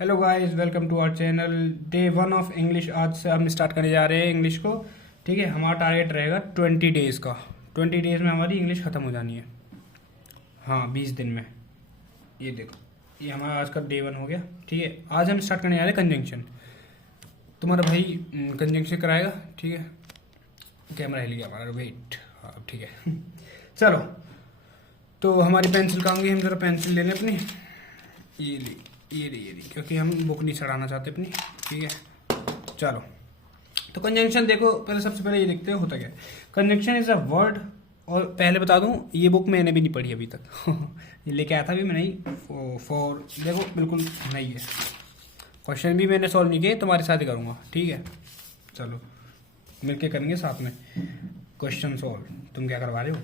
Hello guys, welcome to our channel. Day one of English. आज से हम start करने जा रहे हैं इंग्लिश को। ठीक है, हमारा टारगेट रहेगा 20 डेज़ का। 20 डेज़ में हमारी इंग्लिश ख़त्म हो जानी है। हाँ, 20 दिन में। ये देखो, ये हमारा आज का डे वन हो गया। ठीक है, आज हम स्टार्ट करने जा रहे हैं कंजंक्शन। तुम्हारा भाई कंजंक्शन कराएगा। ठीक है, कैमरा हिल गया हमारा, वेट। हाँ, ठीक है। चलो, तो हमारी पेंसिल कहाँ गई? हम ज़रा पेंसिल ले लें अपनी। ये ली, क्योंकि हम बुक नहीं चढ़ाना चाहते अपनी। ठीक है, चलो। तो कंजंक्शन देखो, पहले सबसे पहले ये देखते हो होता क्या है। Conjunction is a word. और पहले बता दूं, ये बुक मैंने भी नहीं पढ़ी अभी तक। ये लेके आया था भी मैं नहीं। फॉर देखो, बिल्कुल नहीं है। क्वेश्चन भी मैंने सॉल्व नहीं किए, तुम्हारे साथ ही करूँगा। ठीक है, चलो मिलके करेंगे साथ में क्वेश्चन सॉल्व। तुम क्या करवा रहे हो?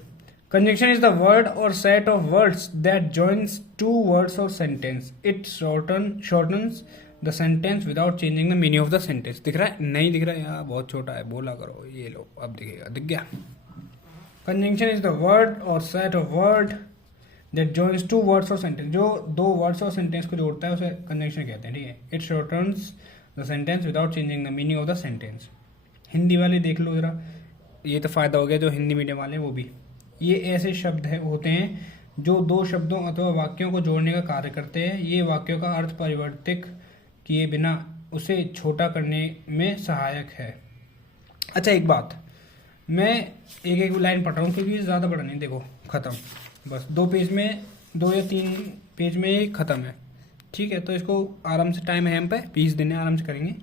Conjunction is the word or set of words that joins two words or sentence. It shortens the sentence without changing the meaning of the sentence. दिख रहा है? नहीं दिख रहा है यार, बहुत छोटा है। बोला करो। ये लो, अब दिखेगा। दिख गया? Conjunction is the word or set of word that joins two words or sentence. जो दो words और sentence को जोड़ता है उसे conjunction कहते हैं। ठीक है, it shortens the sentence without changing the meaning of the sentence. Hindi वाले देख लो जरा। ये तो फायदा हो गया जो हिंदी मीडियम वाले, वो भी। ये ऐसे शब्द होते हैं जो दो शब्दों अथवा वाक्यों को जोड़ने का कार्य करते हैं। ये वाक्यों का अर्थ परिवर्तित किए बिना उसे छोटा करने में सहायक है। अच्छा, एक बात, मैं एक एक लाइन पढ़ रहा हूँ क्योंकि ज़्यादा बड़ा नहीं। देखो, ख़त्म। बस 2 पेज में, 2 या 3 पेज में ये ख़त्म है। ठीक है, तो इसको आराम से, टाइम है हम पे 20 दिन है, आराम से करेंगे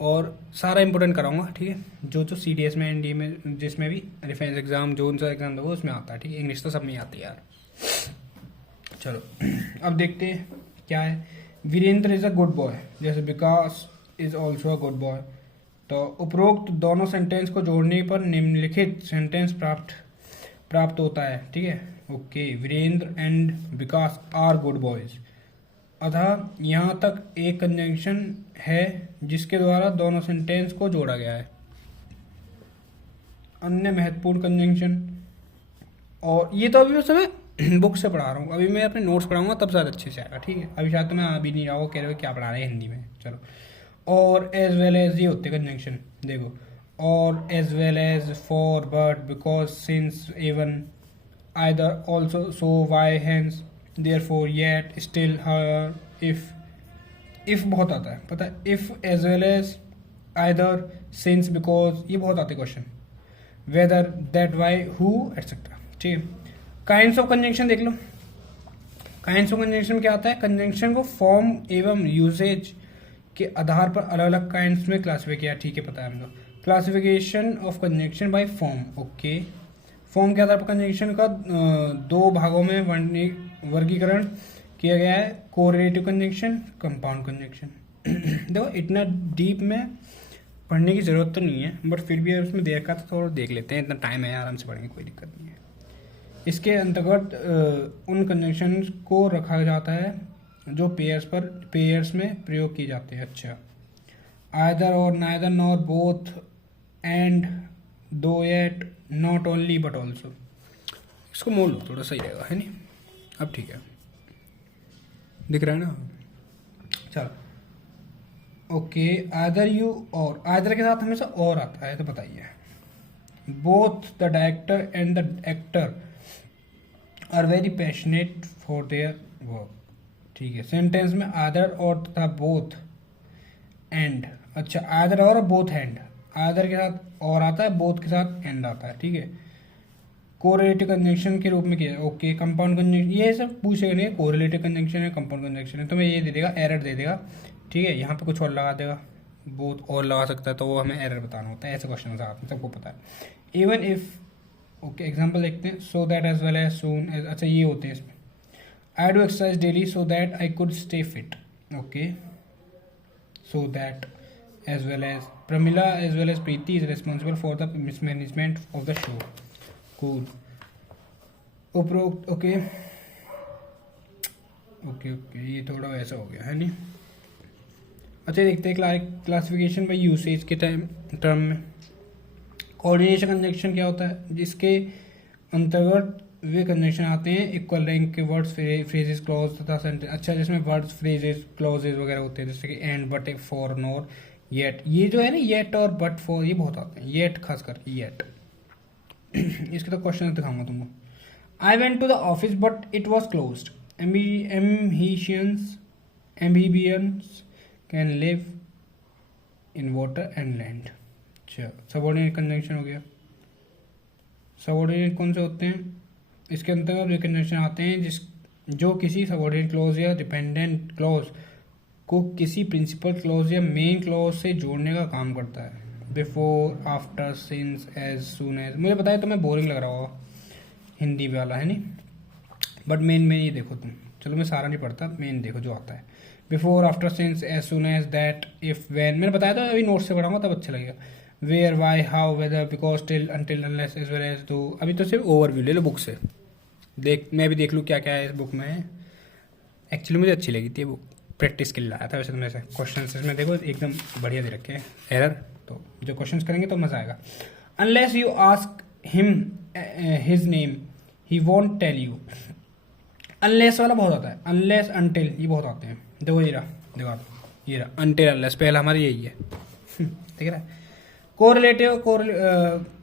और सारा इंपॉर्टेंट कराऊंगा। ठीक है, जो जो CDS में, NDA में, जिसमें भी डिफेंस एग्जाम, जो सा एग्जाम दो उसमें आता है। ठीक है, इंग्लिश तो सब में आती है यार। चलो, अब देखते हैं क्या है। Virendra is a good boy, जैसे Vikas is also a good boy. तो उपरोक्त दोनों सेंटेंस को जोड़ने पर निम्नलिखित सेंटेंस प्राप्त होता है। ठीक है, okay. Virendra and Vikas are good boys. अतः यहाँ तक एक कंजंक्शन है जिसके द्वारा दोनों सेंटेंस को जोड़ा गया है। अन्य महत्वपूर्ण कंजंक्शन, और ये तो अभी मैं समय बुक से पढ़ा रहा हूँ, अभी मैं अपने नोट्स पढ़ाऊंगा तब ज़्यादा अच्छे से आएगा। ठीक है, अभी शायद तो मैं अभी नहीं रहा, कह रहे हो क्या पढ़ा रहे हैं हिंदी में। चलो, और एज वेल एज ये होते कंजंक्शन। देखो, और as well as, for, but, because, since, even, either, also, so, why, hence, therefore, yet, still, हर, इफ बहुत आता है, पता है। If, as well as, either, since, because, ये बहुत आते question. Whether, that, why, who, etcetera. ठीक है, काइंड्स ऑफ कंजंक्शन देख लो। काइंड्स ऑफ कंजंक्शन में क्या आता है? कंजंक्शन को फॉर्म एवं यूसेज के आधार पर अलग अलग काइंड्स में क्लासिफाई किया। ठीक है, पता है हमको। Classification of conjunction by form. Okay, form के आधार पर कंजंक्शन का दो भागों में वर्गीकरण किया गया है। Correlative conjunction, compound conjunction. देखो, इतना डीप में पढ़ने की ज़रूरत तो नहीं है, बट फिर भी उसमें देखा तो थोड़ा देख लेते हैं। इतना टाइम है, आराम से पढ़ेंगे, कोई दिक्कत नहीं है। इसके अंतर्गत उन कंजंक्शन को रखा जाता है जो पेयर्स में प्रयोग किए जाते हैं। अच्छा, आइदर और, नाइदर, नॉर, बोथ, एंड, दो, yet, not only, but also. इसको मोल लो, थोड़ा सही रहेगा, है नहीं? अब ठीक है, दिख रहा है ना? चलो, ओके। आइदर यू और, आइदर के साथ हमेशा और आता है, तो बताइए। Both the director and the actor are very passionate for their work. ठीक है, सेंटेंस में आइदर और तथा बोथ एंड। अच्छा, आइदर और बोथ एंड, आइदर के साथ और आता है, बोथ के साथ एंड आता है। ठीक है, कोरिलेटिव कंजंक्शन के रूप में किया। ओके, कंपाउंड कंजंक्शन, ये सब पूछेगा नहीं, कोरिलेटिव कंजंक्शन है, कंपाउंड कंजंक्शन है, तो मैं ये दे देगा, एरर दे देगा। ठीक है, यहाँ पे कुछ और लगा देगा, बोथ और लगा सकता है, तो वो हमें एरर बताना होता है। ऐसे क्वेश्चन साथ में सबको पता है। इवन इफ, ओके, एग्जाम्पल देखते हैं। So that, as well as, soon as. अच्छा, ये होते हैं इसमें। I do exercise daily so that I could stay fit. Okay, so that, as well as. Pramila as well as Preeti is responsible for the mismanagement of the show. Cool. उपरोक्त, okay okay okay, ये थोड़ा वैसा हो गया, है नहीं? अच्छा, देखते हैं क्लासिफिकेशन बाय यूसेज के टर्म में। कोऑर्डिनेशन कंजंक्शन क्या होता है? जिसके अंतर्गत वे कंजंक्शन आते हैं इक्वल रैंक के वर्ड्स, फ्रेजेस, क्लॉज तथा सेंटेंस। अच्छा, जिसमें वर्ड्स, फ्रेजेस, क्लॉजेज वगैरह होते हैं, जैसे कि and, but, for, nor, yet. ये जो है ना, येट और बट, फॉर, ये बहुत आते हैं, येट खास करके, येट। इसके तो क्वेश्चन दिखाऊंगा तुमको। I went to the office but it was closed. Amphibians can live in water and land. अच्छा, सबऑर्डिनेट कंजंक्शन हो गया। सबऑर्डिनेट कौन से होते हैं? इसके अंतर्गत वे कंजंक्शन आते हैं जो किसी सबऑर्डिनेट क्लॉज या डिपेंडेंट क्लॉज को किसी प्रिंसिपल क्लॉज या मेन क्लॉज से जोड़ने का काम करता है। Before, after, since, as, soon as. मुझे पता है तुम्हें बोरिंग लग रहा होगा हिंदी वाला, है नहीं, बट मेन ये देखो तुम। चलो मैं सारा नहीं पढ़ता, मेन देखो जो आता है। Before, after, since, as, soon as, that, if, when. मैंने बताया था, अभी नोट से पढ़ाऊंगा तब अच्छा लगेगा। Where, why, how, whether, because, till, until, unless, as well as, though. अभी तो सिर्फ ओवरव्यू ले लो बुक से, मैं भी देख लूँ क्या क्या है इस बुक में। एक्चुअली मुझे अच्छी लगी थी बुक, प्रैक्टिस के लिए लाया था वैसे तो मैं से। क्वेश्चन इसमें देखो एकदम बढ़िया दे रखे हैं, एरर, तो जो क्वेश्चन करेंगे तो मजा आएगा। Unless you ask him his name he won't tell you. Unless वाला बहुत आता है, अनलेस, अनटिल, ये बहुत आते हैं। देखो ये रहा, देखो ये रहा, अनटिल, अनलेस, पहला हमारी यही है। ठीक है।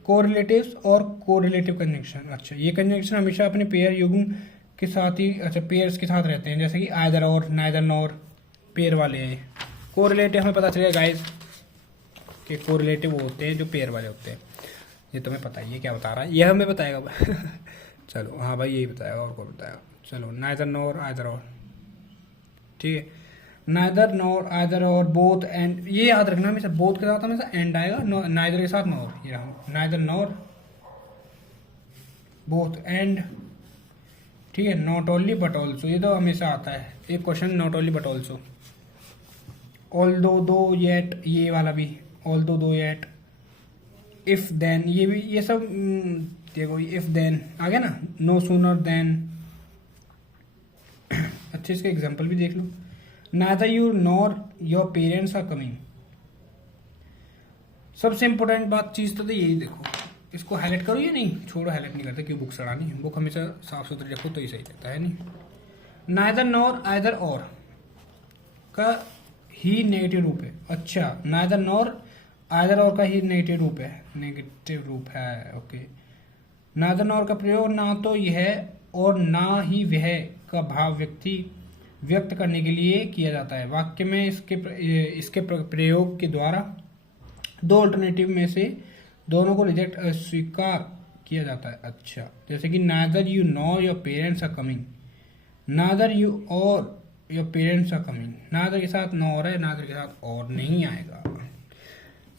कोरिलेटिव्स और कोरिलेटिव कंजंक्शन। अच्छा, ये कंजंक्शन हमेशा अपने पेयर युग्म के साथ ही, अच्छा, पेयर्स के साथ रहते हैं, जैसे कि आइदर और, नाइदर नॉर, पेयर वाले हैं। कोरिलेटिव हमें पता चलेगा गाइस कि कोरिलेटिव वो होते हैं जो पेयर वाले होते हैं। ये तुम्हें पता ही है, क्या बता रहा है ये हमें बताएगा। चलो हाँ भाई, यही बताएगा, और कौन बताएगा। चलो, नाइदर नॉर, आइदर और, ठीक है। नाइदर नॉर, आइदर और, बोथ एंड। ये याद रखना हमेशा, बोथ के साथ हमेशा एंड आएगा, नाइदर के साथ नॉर। ये रहा, नाइदर नॉर, बोथ एंड, ठीक है। नॉट ओनली बट ऑल्सो, ये तो हमेशा आता है एक question, not only but also. Although, दो, येट, ये वाला भी, ऑल्दो, दो, येट। इफ, देन, ये भी, ये सब देखो, इफ, देन आ गया ना। No sooner than. अच्छे, इसके एग्जाम्पल भी देख लो। Neither you nor your parents are coming. सबसे इंपॉर्टेंट बात चीज तो यही देखो, इसको हाईलाइट करो या नहीं, छोड़ो, हाईलाइट नहीं करते क्यों, बुक सड़ानी, बुक हमेशा साफ सुथरी रखो तो ही सही रहता है। नहीं, नाइदर नॉर, आइदर और का ही नेगेटिव रूप है। अच्छा, नाइदर नॉर, आइदर और का ही नेगेटिव रूप है, नेगेटिव रूप है, ओके। नाइदर नॉर का प्रयोग ना तो यह और ना ही वह का भाव व्यक्त करने के लिए किया जाता है। वाक्य में इसके प्रयोग के द्वारा दो अल्टरनेटिव में से दोनों को रिजेक्ट, अस्वीकार किया जाता है। अच्छा, जैसे कि neither you nor your parents are coming, neither you और your parents are coming. Neither के साथ नॉर है, नादर के साथ और नहीं आएगा।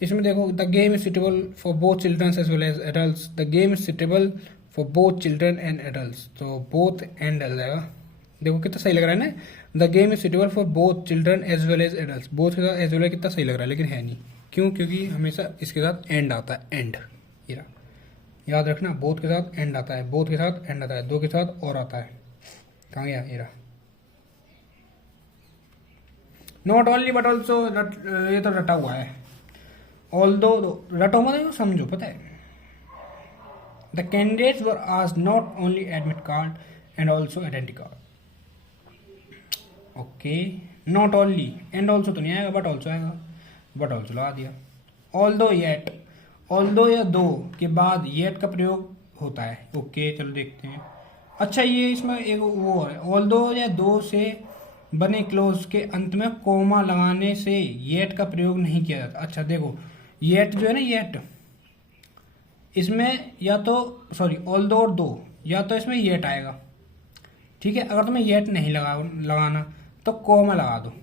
इसमें देखो, the game is suitable for both children as well as adult. The game is suitable for both children and adult, तो बोथ एंड आ जाएगा। देखो कितना सही लग रहा है ना, the game is suitable for both children as well as adult. Both के साथ एज वेल कितना सही लग रहा है, लेकिन है नहीं। क्यों? क्योंकि हमेशा इसके साथ एंड आता है, एंड। याद रखना, बोथ के साथ एंड आता है, बोथ के साथ एंड आता है, दो के साथ और आता है। कहाँ गया ये रहा। नॉट ओनली बट ऑल्सो, ये तो रटा हुआ है। ऑल्दो, रटो मतलब समझो, पता है। The candidates were asked not only admit card and also identity card. Okay, not only, and also तो नहीं आएगा, बट ऑल्सो आएगा, बट ऑल्सो लगा दिया। ऑल्दो येट, ऑल्दो या दो के बाद येट का प्रयोग होता है। ओके, चलो देखते हैं। अच्छा, ये इसमें एक वो है, ऑल्दो या दो से बने क्लोज के अंत में कोमा लगाने से येट का प्रयोग नहीं किया जाता। अच्छा देखो, येट जो है ना, येट इसमें या तो, सॉरी, ऑल्दो और दो, या तो इसमें येट आएगा, ठीक है। अगर तुम्हें येट नहीं लगाना तो कोमा लगा दो,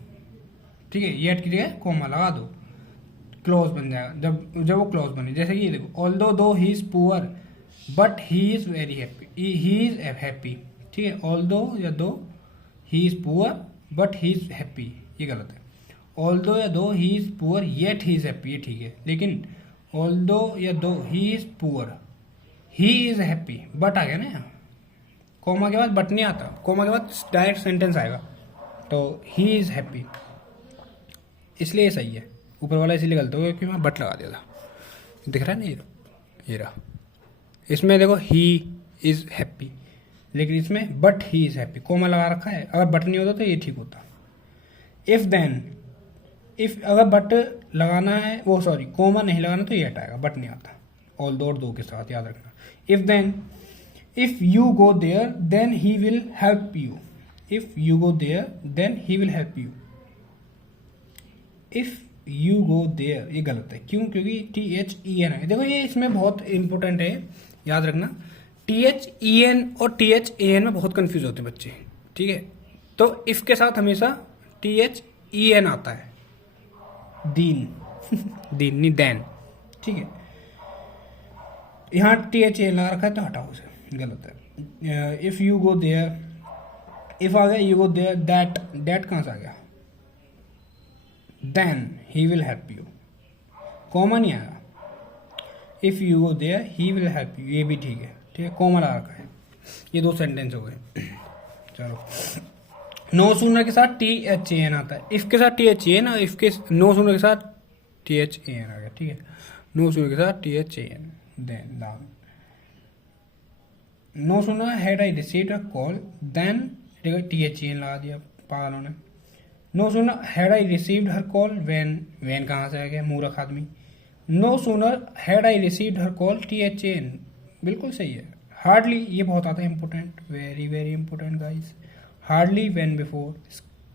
ठीक है। येट की जगह कोमा लगा दो, क्लोज बन जाएगा। जब वो क्लोज बने, जैसे कि ये देखो, although though he is poor but he is very happy, he is happy, ठीक है। ऑल्दो या though he is poor but he is happy, ये गलत है। ऑल्दो या though he is poor yet he is happy, ये ठीक है। लेकिन ऑल्दो या though he is poor he is happy, but आ गया ना यहाँ, कोमा के बाद बट नहीं आता, कोमा के बाद डायरेक्ट सेंटेंस आएगा, तो ही इज हैप्पी, इसलिए सही है। ऊपर वाला इसीलिए गलत हो गया क्योंकि मैं बट लगा दिया था। दिख रहा है ना, ये रहा। इसमें देखो, ही इज हैप्पी, लेकिन इसमें but he is happy comma लगा रखा है, अगर बट नहीं होता तो ये ठीक होता। इफ देन, इफ अगर बट लगाना है, वो सॉरी कोमा नहीं लगाना तो ये हटाएगा, बट नहीं आता, ऑल दो के साथ याद रखना। If then, if you go there then he will help you, if you go there then he will help you. If you go there ये गलत है, क्यों? क्योंकि THEN है। देखो ये इसमें बहुत इंपॉर्टेंट है, याद रखना। THEN और THAN में बहुत कंफ्यूज होते हैं बच्चे, ठीक है। तो इफ के साथ हमेशा THEN आता है, दीन दीन नहीं दैन, ठीक है। यहाँ THAN लगा रखा है तो हटाओ उसे, गलत है। If you go there, if आ गया यू गो देयर, दैट कहाँ से आ गया? Then he will help you, comma नहीं आया। If you go there he will help you, ये भी ठीक है, ठीक है, कॉमा लगा रखा है। ये 2 सेंटेंस हो गए। चलो, नो सूनर के साथ THAN आता है, इफ के साथ THAN और इफ के नो सूनर के साथ THAN आ गया, ठीक है। नो सूनर के साथ THAN, then than. No sooner had I received a call then, THAN लगा दिया पागलों ने। No sooner had I received her call van कहाँ से आ गया, मूर्ख आदमी। No sooner had I received her call THAN, बिल्कुल सही है। हार्डली ये बहुत आता है important, very very important guys. Hardly when before,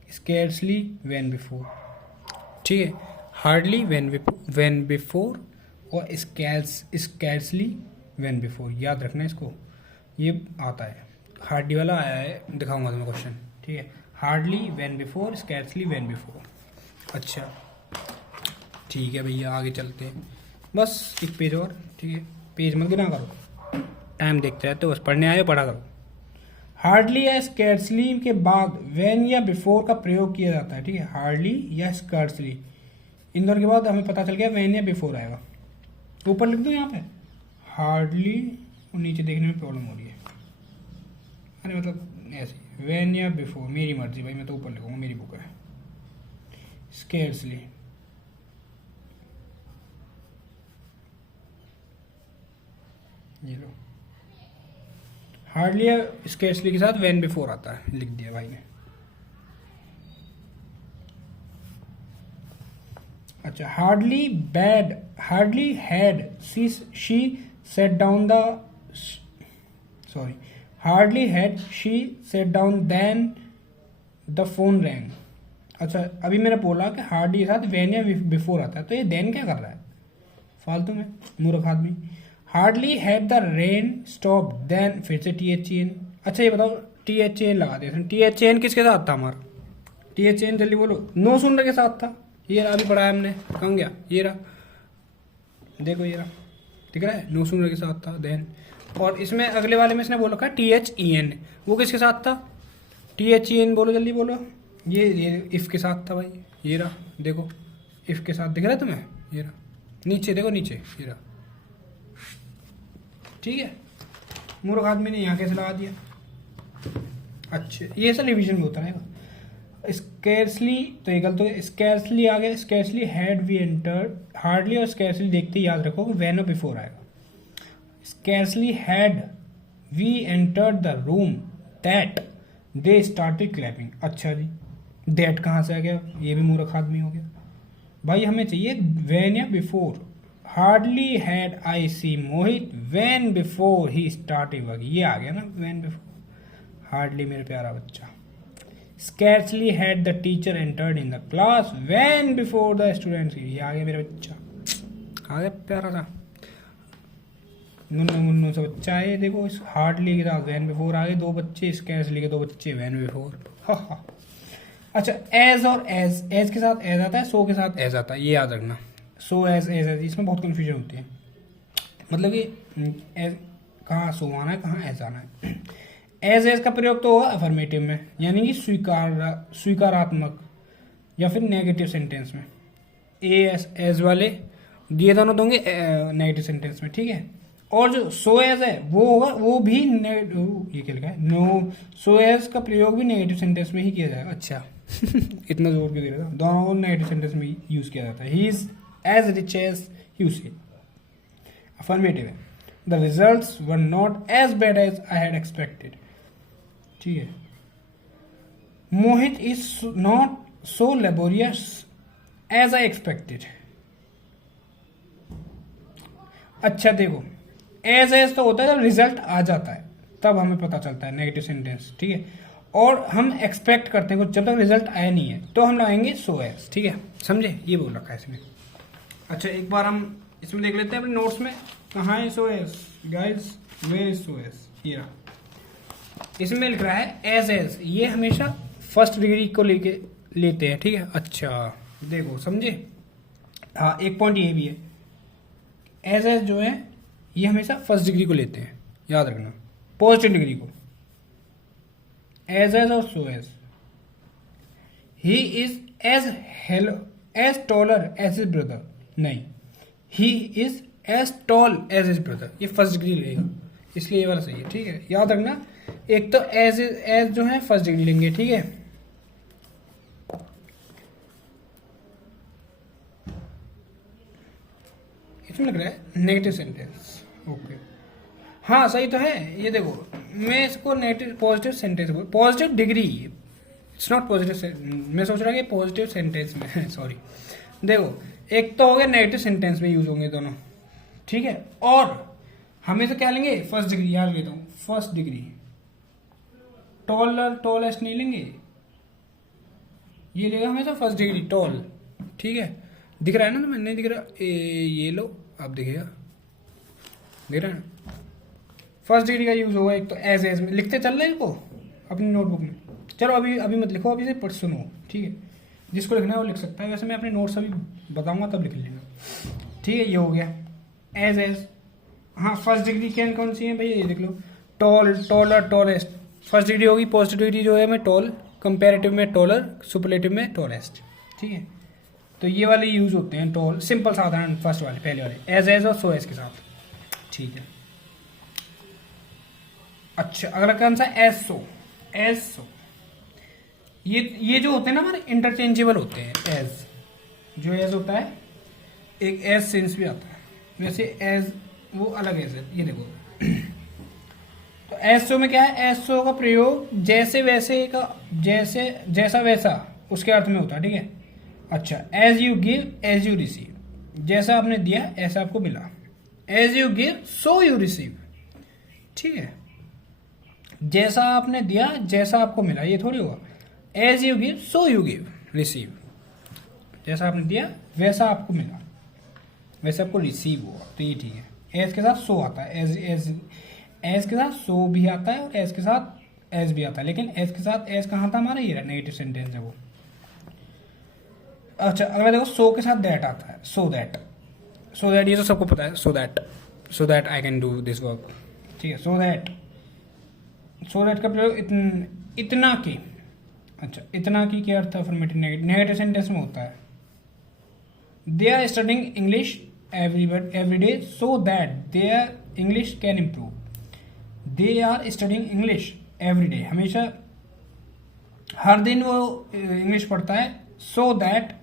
scarcely when before, ठीक है। हार्डली व्हेन बिफोर और स्केर्सली व्हेन बिफोर, याद रखना इसको, ये आता है। हार्डली वाला आया है, दिखाऊंगा तुम्हें क्वेश्चन, ठीक है। Hardly when before, scarcely when before. अच्छा ठीक है भैया, आगे चलते हैं। बस एक पेज और, ठीक है। पेज मत गिना करो, टाइम देखते रहते हो, बस पढ़ने आए हो पढ़ा करो। हार्डली या स्कैर्सली के बाद व्हेन या बिफोर का प्रयोग किया जाता है, ठीक है। हार्डली या स्कैर्सली, इन दोनों के बाद हमें पता चल गया व्हेन या बिफोर आएगा। ऊपर लिख दूँ यहाँ पे हार्डली, और नीचे देखने में प्रॉब्लम हो रही है, अरे मतलब ऐसे व्हेन या बिफोर, मेरी मर्जी भाई, मैं तो ऊपर लिखूंगा, मेरी बुक है। स्केर्सली, ये लो, हार्डली या स्केर्सली के साथ व्हेन बिफोर आता है, लिख दिया भाई ने। अच्छा, hardly had she set down the, sorry, hardly had she set down then the phone rang. अच्छा, अभी मैंने बोला कि हार्डली के साथ व्हेन या बिफोर आता है, तो ये देन क्या कर रहा है फालतू में, मूर्ख आदमी। Hardly had the rain stop then, फिर से THAN। अच्छा ये बताओ, THAN लगा दिया, THAN किसके साथ था हमारा? THAN जल्दी बोलो, नो सुनने के साथ था। ये रहा, अभी पढ़ाया हमने, कहाँ गया? ये रहा, देखो ये रहा, दिख रहा है, नो सुनने के साथ था देन। और इसमें अगले वाले में इसने बोला था THEN, वो किसके साथ था? THEN बोलो, जल्दी बोलो। ये इफ के साथ था भाई, ये रहा, देखो इफ के साथ, दिख रहा है तुम्हें? ये रहा, नीचे देखो, नीचे ये रहा, ठीक है। मूर्ख आदमी ने यहाँ कैसे लगा दिया? अच्छा, ये सब रिवीजन में होता रहेगा। स्कैर्सली तो ये गलत हो गया, स्कैर्सली आ गया, scarcely had we entered. Hardly और स्कैर्सली देखते याद रखो कि व्हेन और बिफोर आएगा। Scarcely had we entered the room that they started clapping. अच्छा जी, दैट कहाँ से आ गया? ये भी मूर्ख आदमी हो गया भाई, हमें चाहिए व्हेन या before. Hardly had I see Mohit when before he started work, ये आ गया ना व्हेन बिफोर। हार्डली मेरे प्यारा बच्चा। Scarcely had the teacher entered in the class when before the students, ये आ गया मेरा बच्चा, आ गया प्यारा सा मुन्नू सा बच्चा है। देखो इस हार्डली के साथ व्हेन बिफोर आ गए 2 बच्चे, स्कैर्सली के 2 बच्चे, व्हेन बिफोर। हा। अच्छा, एज और एज के साथ एज आता है, सो के साथ एज आता है, ये याद रखना। सो एज इसमें बहुत कन्फ्यूजन होती है, मतलब कि एज कहाँ सो आना है, कहाँ एज आना है। एज का प्रयोग तो होगा अफर्मेटिव में, यानी कि स्वीकारात्मक या फिर नेगेटिव सेंटेंस में। एज वाले दिए दोनों होंगे नेगेटिव सेंटेंस में, ठीक है। और जो सो एज है वो होगा, वो भी ये क्या लिखा है, नो, सो एज का प्रयोग भी नेगेटिव सेंटेंस में ही किया जाएगा। अच्छा इतना जोर क्यों दे रहा था? दोनों नेगेटिव सेंटेंस में यूज किया जाता है। He is as rich as you से, अफर्मेटिव है। The results were not as bad as I had expected. ठीक है। Mohit is not so laborious as I expected. अच्छा देखो, एज तो होता है जब रिजल्ट आ जाता है तब हमें पता चलता है नेगेटिव सेंटेंस, ठीक है। और हम एक्सपेक्ट करते हैं कुछ, जब तक रिजल्ट आया नहीं है तो हम लगाएंगे सो एज, ठीक है, समझे, ये बोल रखा है इसमें। अच्छा एक बार हम इसमें देख लेते हैं अपने नोट्स में, कहाँ है so as guys, where is so as, ये रहा। इसमें लिख रहा है एज, ये हमेशा फर्स्ट डिग्री को लेके लेते हैं, ठीक है। अच्छा देखो समझे, हाँ एक पॉइंट ये भी है, एज जो है ये हमेशा फर्स्ट डिग्री को लेते हैं, याद रखना, पॉजिटिव डिग्री को। एज और so as. He is as taller as his brother, नहीं, he is as tall as his brother, ये फर्स्ट डिग्री लेगा, इसलिए ये वाला सही है, ठीक है, याद रखना। एक तो एज जो है फर्स्ट डिग्री लेंगे, ठीक है। इसमें लग रहा है नेगेटिव सेंटेंस, ओके, हाँ सही तो है। ये देखो मैं इसको नेगेटिव पॉजिटिव सेंटेंस बोल, positive degree, it's not positive, मैं सोच रहा कि पॉजिटिव सेंटेंस में सॉरी। देखो एक तो हो गया नेगेटिव सेंटेंस में यूज होंगे दोनों, ठीक है। और हमेशा क्या लेंगे, फर्स्ट डिग्री, याद लेता हूँ फर्स्ट डिग्री। टॉलर टॉलेस्ट नहीं लेंगे, ये लेगा हमेशा फर्स्ट डिग्री टॉल, ठीक है। दिख रहा है ना, तो नहीं दिख रहा, ये लो आप दिखेगा, देख रहे हैं, फर्स्ट डिग्री का यूज होगा एक तो एज में, लिखते चल रहे हैं इसको अपनी नोटबुक में। चलो अभी मत लिखो, अभी से पढ़ सुनो, ठीक है, जिसको लिखना है वो लिख सकता है, वैसे मैं अपने नोट्स अभी बताऊंगा तब लिख लेना, ठीक है। ये हो गया एज। हाँ फर्स्ट डिग्री क्या कौन सी है भैया, ये देख लो, tall, taller, tallest, first degree होगी, पॉजिटिव डिग्री जो है मैं टॉल, कंपेरेटिव में टॉलर, सुपरलेटिव में टॉलेस्ट, ठीक है। तो ये वाले यूज होते हैं टॉल, सिंपल साधारण फर्स्ट वाले, पहले वाले एज और सो एज के साथ, ठीक है। अच्छा अगला कौन सा, एज सो, ये जो होते हैं ना हमारे इंटरचेंजेबल होते हैं। एज होता है, एक एज सेंस भी आता है, वैसे एज वो अलग एज है, ये देखो। तो एज सो में क्या है, एज सो का प्रयोग जैसे वैसे का, जैसा वैसा उसके अर्थ में होता है, ठीक है। अच्छा as you give as you receive, जैसा आपने दिया ऐसा आपको मिला, as you give so you receive, ठीक है। जैसा आपने दिया जैसा आपको मिला, ये थोड़ी होगा, as you give so you give receive, जैसा आपने दिया वैसा आपको मिला, वैसे आपको रिसीव हुआ, तो ये ठीक है। एज के साथ सो आता है, एज के साथ सो भी आता है और एज के साथ एज भी आता है, लेकिन एज के साथ एज कहाँ था हमारा, ये नेगेटिव सेंटेंस है वो। अच्छा अगला देखो, सो के साथ दैट आता है, सो दैट ये तो सबको पता है, so that I can do this work, ठीक है। सो दैट का प्रयोग इतना की, अच्छा इतना की क्या अर्थ है, अफर्मेटिव नेगेटिव सेंटेंस में होता है। They are studying English every day so that their English can improve. They are studying English every day, हमेशा हर दिन वो इंग्लिश पढ़ता है, so that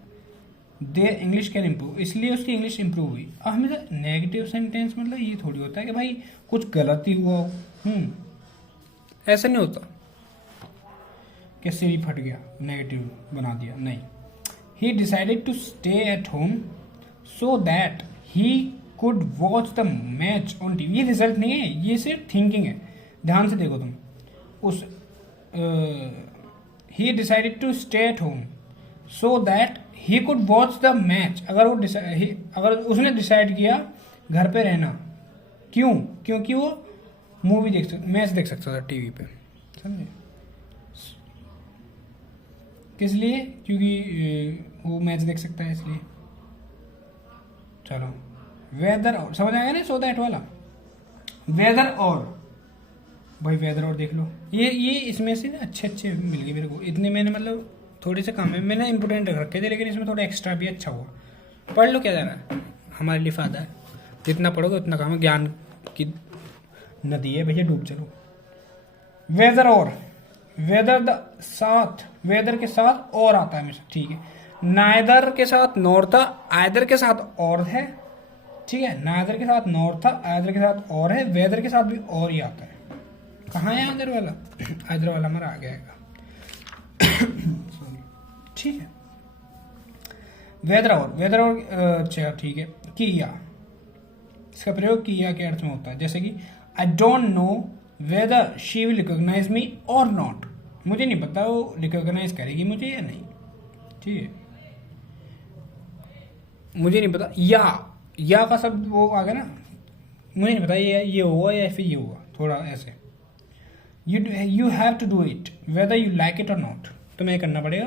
their English can improve, इसलिए उसकी इंग्लिश इम्प्रूव हुई। अब हमेशा नेगेटिव सेंटेंस मतलब ये थोड़ी होता है कि भाई कुछ गलत ही हुआ हो, ऐसा नहीं होता कि सिर ही फट गया, नेगेटिव बना दिया, नहीं। He decided to stay at home so that he could watch the match on TV, ये रिजल्ट नहीं है, ये सिर्फ थिंकिंग है, ध्यान से देखो तुम। उस he decided to stay at home so that he could watch the match, अगर उसने डिसाइड किया घर पे रहना, क्यों, क्योंकि वो मैच देख सकता था टीवी पे, समझे, किस लिए, क्योंकि वो मैच देख सकता है इसलिए। चलो वेदर और, समझ आएगा ना सो दैट वाला, वेदर और, भाई वेदर और देख लो, ये इसमें से अच्छे मिल गए मेरे को, इतने मैंने मतलब थोड़े से कम है, मैंने इंपोर्टेंट रख रखे थे, लेकिन इसमें थोड़ा एक्स्ट्रा भी अच्छा हुआ। पढ़ लो, क्या जा रहा है, हमारे लिए फायदा है, जितना पढ़ोगे उतना काम है, ज्ञान की नदी है भैया, डूब चलो। वेदर और, वेदर के साथ और आता है हमेशा, ठीक है। नाइदर के साथ नॉर था, आइदर के साथ और है, ठीक है। नाइदर के साथ नॉर था, आइदर के साथ और है, वेदर के साथ भी और ही आता है, कहाँ है आदर वाला? आदर वाला हमारा आ गया ठीक है। वेदर और अच्छा ठीक है। किया, इसका प्रयोग किया के अर्थ में होता है, जैसे कि I don't know whether she will recognise me और नॉट, मुझे नहीं पता वो रिकॉग्नाइज करेगी मुझे या नहीं, ठीक है, मुझे नहीं पता। या का शब्द वो आ गया ना, मुझे नहीं पता ये हुआ या फिर ये हुआ, थोड़ा ऐसे। You have to do it whether you like it और नॉट, तुम्हें करना पड़ेगा,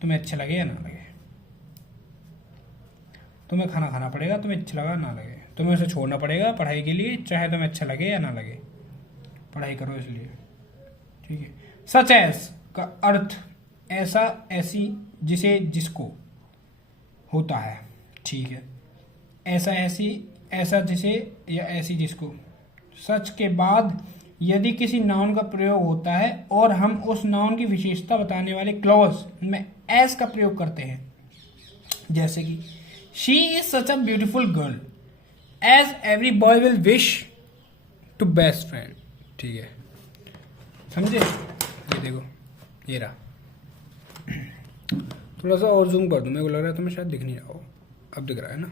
तुम्हें अच्छा लगे या ना लगे, तुम्हें खाना खाना पड़ेगा, तुम्हें अच्छा लगा ना लगे, तुम्हें उसे छोड़ना पड़ेगा पढ़ाई के लिए, चाहे तुम्हें अच्छा लगे या ना लगे, पढ़ाई करो इसलिए, ठीक है। सच एस का अर्थ ऐसा, ऐसी, जिसे, जिसको होता है, ठीक है। ऐसा, ऐसी, ऐसा जिसे या ऐसी जिसको। सच के बाद यदि किसी नाउन का प्रयोग होता है और हम उस नाउन की विशेषता बताने वाले क्लॉज में एस का प्रयोग करते हैं, जैसे कि she is such a beautiful girl as every boy will wish to best friend, ठीक है, समझे। ये देखो, ये रहा, थोड़ा सा और जूम कर दूं, मेरे को लग रहा है तुम्हें शायद दिख नहीं रहा हो, अब दिख रहा है ना,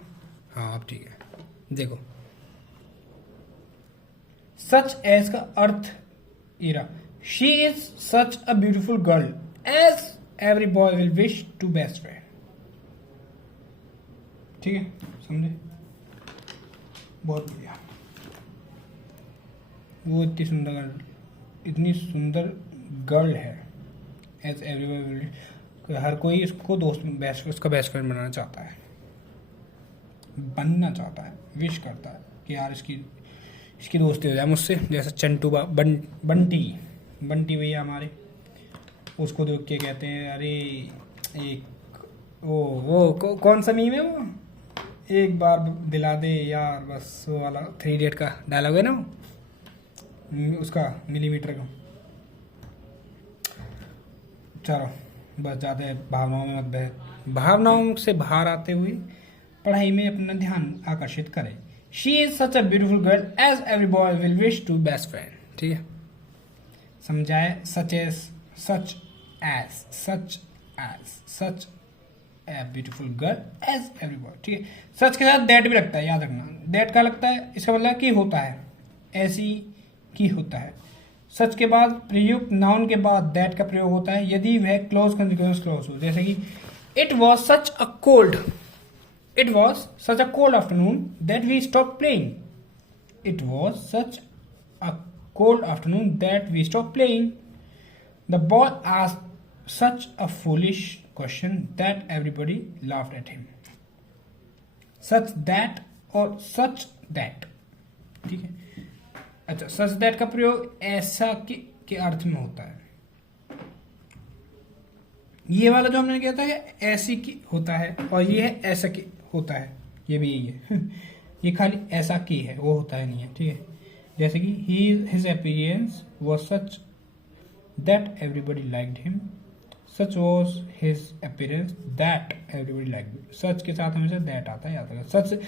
हाँ अब ठीक है। देखो सच एज का अर्थ ये रहा, she is such a beautiful girl as every boy will wish to best friend, ठीक है, समझे, बहुत बढ़िया। वो इतनी सुंदर गर्ल है, एज एवरी बॉय विल, हर कोई उसको उसका बेस्ट फ्रेंड बनाना चाहता है, विश करता है कि यार इसकी दोस्ती हो जाए मुझसे, जैसे चंटू बंटी भैया हमारे, उसको देख के कहते हैं अरे एक कौन सा मीम है वो, एक बार दिला दे यार बस, वो वाला 3 इडियट का डायलॉग है ना, उसका मिलीमीटर का। चलो बस ज़्यादा भावनाओं में मत बह, भावनाओं से बाहर आते हुए पढ़ाई में अपना ध्यान आकर्षित करें। She is such a beautiful girl as every boy will wish to best friend, ठीक है, समझाए। Such a beautiful girl as every boy, ठीक है। सच के साथ दैट भी लगता है, याद रखना, दैट का लगता है, इसका मतलब कि होता है, ऐसी की होता है। सच के बाद प्रयुक्त नाउन के बाद दैट का प्रयोग होता है यदि वह क्लोज कंटिन्यूअस क्लोज हो, जैसे कि it was such a cold afternoon that we stop playing, it was such a cold afternoon that we stop playing, the boy asked such a foolish question that everybody laughed at him. Such that और such that, ठीक है। अच्छा, such that का प्रयोग ऐसा के अर्थ में होता है। ये वाला जो हमने किया था ऐसी की होता है, और ये है ऐसा की होता है, ये भी यही है। ये खाली ऐसा की है, वो होता है नहीं है, ठीक है। जैसे कि his appearance was such that everybody liked him, such was his appearance that everybody liked him. Such के साथ हमेशा दैट आता है, याद रखना सच।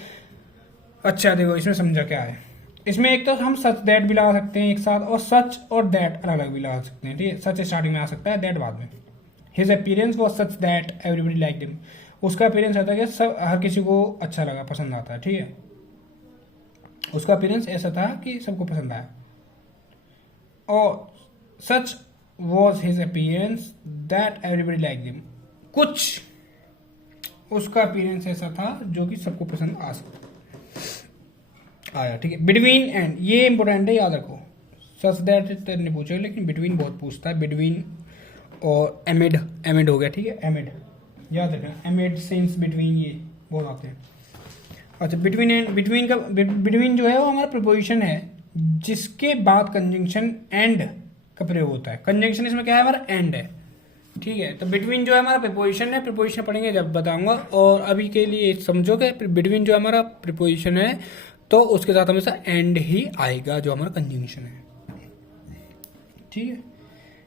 अच्छा देखो, इसमें समझा क्या है, इसमें एक तो हम सच दैट भी लगा सकते हैं एक साथ, और सच और दैट अलग अलग भी लगा सकते हैं, ठीक है। सच स्टार्टिंग में आ सकता है, दैट बाद में। His appearance was such that everybody liked him, उसका अपीयरेंस आता है कि सब हर किसी को अच्छा लगा, पसंद आता है, ठीक है। उसका अपीयरेंस ऐसा था कि सबको पसंद आया। और such was his appearance that everybody liked him, कुछ उसका अपीयरेंस ऐसा था जो कि सबको पसंद आ सकता आया, ठीक है। बिटवीन एंड, ये इंपॉर्टेंट है, याद रखो। सच दैट नहीं पूछा, लेकिन बिटवीन बहुत पूछता है। बिटवीन और एमिड हो गया, ठीक है, एमिड याद रखना, एमिड सिंस बिटवीन, ये बहुत आते हैं। अच्छा, बिटवीन एंड, बिटवीन जो है वो हमारा प्रीपोजिशन है जिसके बाद कंजंक्शन एंड का प्रयोग होता है। कंजंक्शन इसमें क्या है, हमारा एंड है, ठीक है। तो बिटवीन जो है हमारा प्रीपोजिशन है, प्रीपोजिशन पढ़ेंगे जब बताऊंगा, और अभी के लिए समझो कि बिटवीन जो हमारा प्रीपोजिशन है तो उसके साथ हमेशा एंड ही आएगा, जो हमारा कंजंक्शन है, ठीक है।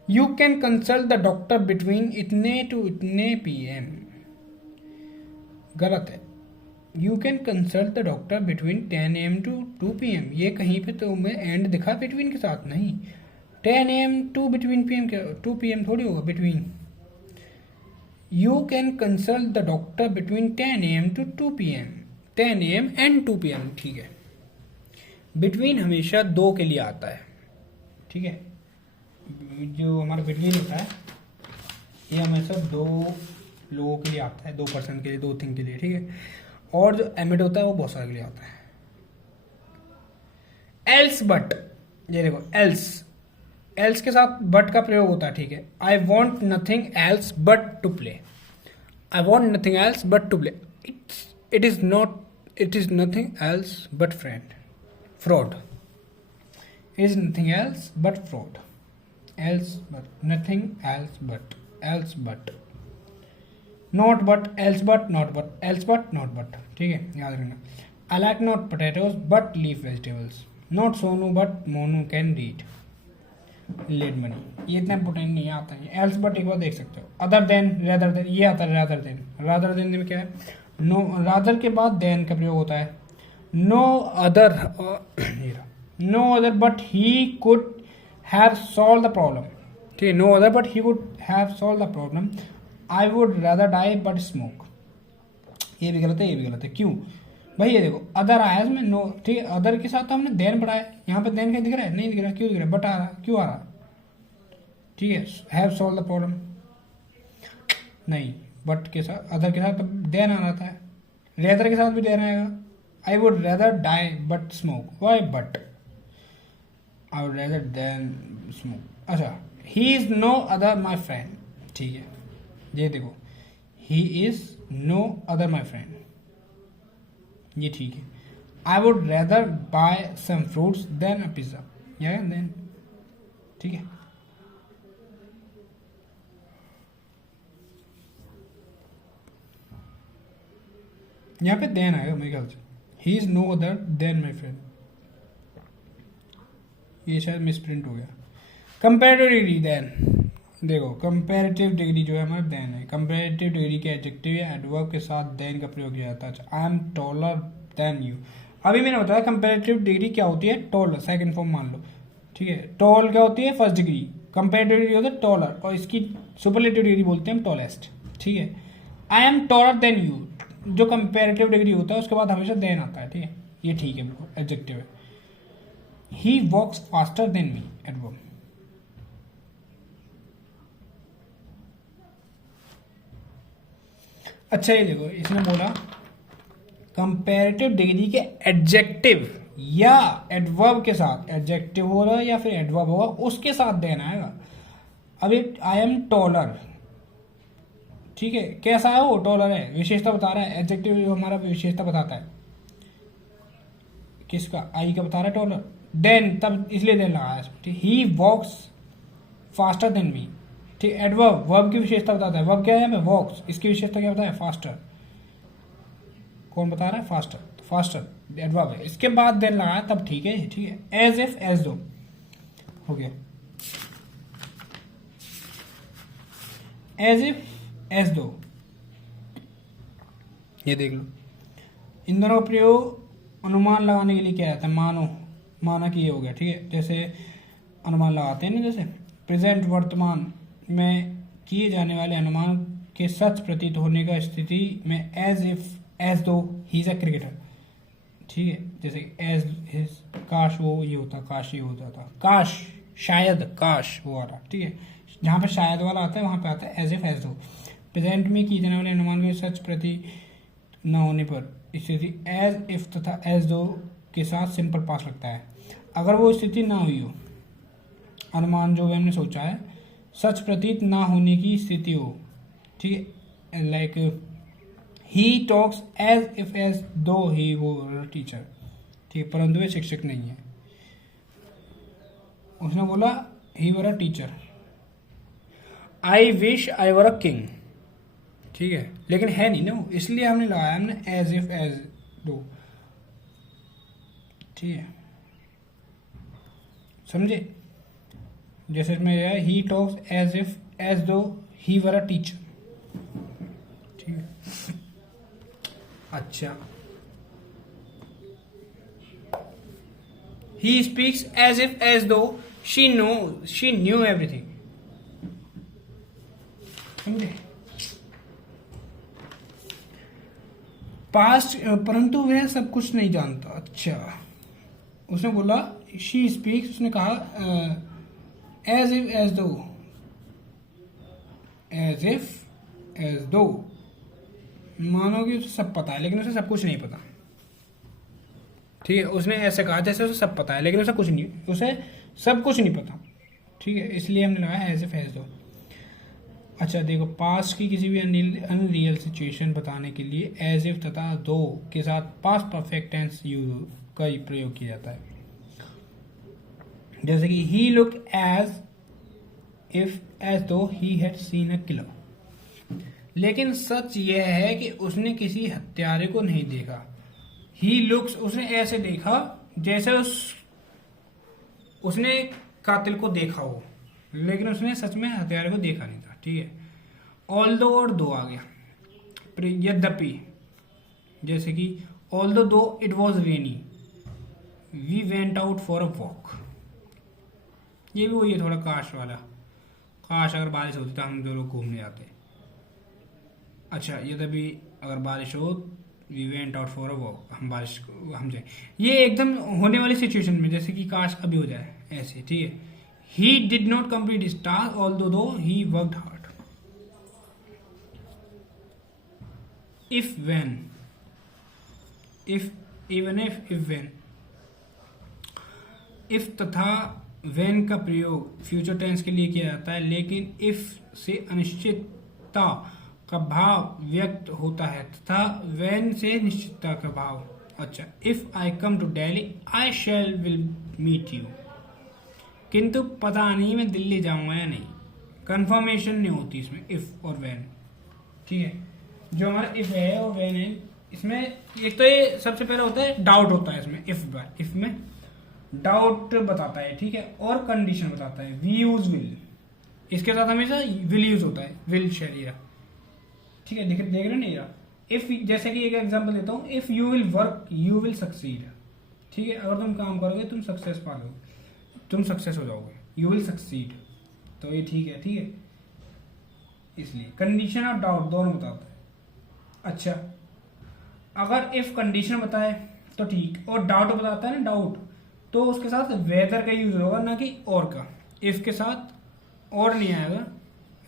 You can consult the doctor between इतने टू इतने PM, गलत है। You can consult the doctor between 10 AM to 2 PM। ये कहीं पे तो मैं एंड दिखा बिटवीन के साथ, नहीं 10 AM टू बिटवीन PM के 2 PM थोड़ी होगा between. You can consult the doctor between 10 AM to 2 PM, 10 AM and 2 PM, ठीक है। बिटवीन हमेशा 2 के लिए आता है, ठीक है। जो हमारा बिटवीन होता है ये हमेशा 2 लोगों के लिए आता है, 2 पर्सन के लिए, 2 थिंग के लिए, ठीक है। और जो एमिट होता है वो बहुत सारे के लिए आता है। एल्स बट, ये देखो एल्स, एल्स के साथ बट का प्रयोग होता है, ठीक है। I want nothing else but to play, I want nothing else but to play, it is not, it is nothing else but friend, fraud, is nothing else but fraud, else but, nothing else but, else but, not but, else but, not but, else but, not but, ठीक है, याद रखना। I like not potatoes but leaf vegetables, not Sonu but Monu can read, led money, ये इतना important नहीं आता है। Else but एक बार देख सकते हो। अदर देन, रेदर देन, ये आता है रादर देन। रादर देन में क्या है, नो, रादर के बाद देन का प्रयोग होता है। No other, no other but he could have solve the problem, ठीक है। No other but he would have solve the problem, I would rather die but smoke, ये भी गलत है, ये भी गलत है। क्यों भाई, ये देखो अदर आया इसमें नो, ठीक है। अदर के साथ तो हमने देन पढ़ाया, यहाँ पे देन क्या दिख रहा है, नहीं दिख रहा, क्यों दिख रहा है, बट आ रहा, क्यों आ रहा, ठीक है। हैव सॉल्व द प्रॉब्लम, नहीं, बट के साथ, अदर के साथ तो देन आना था। रेदर के साथ भी देन आएगा। I would rather die but smoke, why but, I would rather than smoke. अच्छा, he is no other my friend, ठीक है, ये देखो, he is no other my friend, ये ठीक है। I would rather buy some fruits than a pizza, या than, ठीक है। यहाँ पे देन आएगा मेरे ख्याल से, he is no other than my friend, ये शायद मिसप्रिंट हो गया। कंपेरेटिव डिग्री देन, देखो कंपेरेटिव डिग्री जो है हमारा देन है। कंपेरेटिव डिग्री के एडजेक्टिव या एडवर्ब के साथ देन का प्रयोग किया जाता है। I am taller than you, अभी मैंने बताया कंपेरेटिव डिग्री क्या होती है, टॉलर, सेकंड फॉर्म मान लो, ठीक है। टॉल क्या होती है, फर्स्ट डिग्री, कंपेरेटिव डिग्री होता है टॉलर, और इसकी सुपरलेटिव डिग्री बोलते हैं हम टॉलेस्ट, ठीक है। I am taller than you, जो कंपेरेटिव डिग्री होता है उसके बाद हमेशा देन आता है, ठीक है, ये ठीक है, बिल्कुल एडजेक्टिव है। ही वॉक्स फास्टर देन मी, एडवर्ब। अच्छा, ये देखो इसने बोला कंपेरेटिव डिग्री के एडजेक्टिव या एडवर्ब के साथ, एडजेक्टिव हो रहा है या फिर एडवर्ब होगा उसके साथ देना आएगा। अभी आई एम टॉलर, ठीक है, कैसा है वो, टॉलर है, विशेषता बता रहा है। एडजेक्टिव जो हमारा विशेषता बताता है, किसका, आई का बता रहा है, टॉलर, देन, तब इसलिए देन लगाया। ही वॉक्स फास्टर देन मी, ठीक। एडवर्ब, वर्ब की विशेषता बताता है। वर्ब क्या है, वॉक्स, इसकी विशेषता क्या बताया, फास्टर। कौन बता रहा है, फास्टर, तो फास्टर एडवर्ब है, इसके बाद देन लगाया तब ठीक है, ठीक है। एज इफ, एज दो हो गया, एज इफ, एज दो, ये देख लो। इन दोनों का प्रयोग अनुमान लगाने के लिए क्या आता है, मानो, माना कि ये हो गया, ठीक है। जैसे अनुमान लगाते हैं ना, जैसे प्रेजेंट, वर्तमान में किए जाने वाले अनुमान के सच प्रतीत होने का स्थिति में as if, as though he is a cricketer, ठीक है। जैसे एज हिज, काश वो ये होता, काश ये होता था, काश, शायद, काश वो आ रहा, ठीक है। जहाँ पे शायद वाला आता है वहाँ पे आता है एज इफ, एज दो। प्रेजेंट में किए जाने वाले अनुमान के सच प्रति न होने पर स्थिति एज इफ तथा एज दो के साथ सिंपल पास लगता है। अगर वो स्थिति ना हुई हो, अनुमान जो हमने सोचा है सच प्रतीत ना होने की स्थिति हो, ठीक है। Like he talks as if, as though he वो टीचर, ठीक है, परंतु वे शिक्षक नहीं है। उसने बोला he were a teacher. I wish I were a king, ठीक है, लेकिन है नहीं ना वो, इसलिए हमने लगाया हमने एज इफ, एज दो, ठीक है, समझे। जैसे इसमें है he talks as if, as though he were a teacher, ठीक है। अच्छा, he speaks as if as though she knew everything. समझे? पास्ट, परंतु वह सब कुछ नहीं जानता। अच्छा, उसने बोला शी स्पीक्स, उसने कहा एज इफ एज दो, एज इफ एज दो, मानो कि उसे सब पता है लेकिन उसे सब कुछ नहीं पता। ठीक है, उसने ऐसे कहा जैसे उसे सब पता है लेकिन उसे सब कुछ नहीं पता। ठीक है, इसलिए हमने लगाया एज इफ एज दो। अच्छा देखो, पास्ट की किसी भी अनरियल सिचुएशन बताने के लिए एज इफ तथा दो के साथ पास्ट परफेक्ट टेंस का प्रयोग किया जाता है। जैसे कि ही look as if as though he had seen a killer. लेकिन सच यह है कि उसने किसी हत्यारे को नहीं देखा। ही लुक्स, उसने ऐसे देखा जैसे उसने कातिल को देखा हो, लेकिन उसने सच में हत्यारे को देखा नहीं था। ठीक है, ऑल्दो और दो आ गया, यद्यपि, जैसे कि although though it was rainy we went out for a walk. ये भी वही है, थोड़ा काश वाला, काश अगर बारिश होती तो हम जो लोग घूमने जाते। अच्छा, यद्यपि अगर बारिश हो we went out for a walk, हम जाए। ये एकदम होने वाली सिचुएशन में, जैसे कि काश अभी हो जाए ऐसे। ठीक है, he did not complete his task although though he worked hard. If when, if, even if when, if तथा वेन का प्रयोग फ्यूचर टेंस के लिए किया जाता है, लेकिन इफ से अनिश्चितता का भाव व्यक्त होता है तथा वेन से निश्चितता का भाव। अच्छा, if I come to Delhi I shall will meet you, किंतु पता नहीं मैं दिल्ली जाऊंगा या नहीं। कंफर्मेशन नहीं होती इसमें इफ और वेन। ठीक है, जो हमारा इफ है और वेन है, इसमें एक तो ये सबसे पहले होता है डाउट होता है इसमें, इफ में डाउट बताता है। ठीक है, और कंडीशन बताता है। वी यूज विल, इसके साथ हमेशा विल यूज होता है, विल शैल। ठीक है, देख रहे नहीं यार। इफ, जैसे कि एक एग्जांपल देता हूं, if you will work you will succeed. ठीक है, अगर तुम काम करोगे तुम सक्सेस पालोगे, तुम सक्सेस हो जाओगे, यू विल सक्सीड। तो ये ठीक है। ठीक है, इसलिए कंडीशन और डाउट दोनों बताता है। अच्छा, अगर इफ कंडीशन बताए तो ठीक, और डाउट बताता है ना, डाउट, तो उसके साथ वेदर का यूज होगा, ना कि और का। इफ के साथ और नहीं आएगा,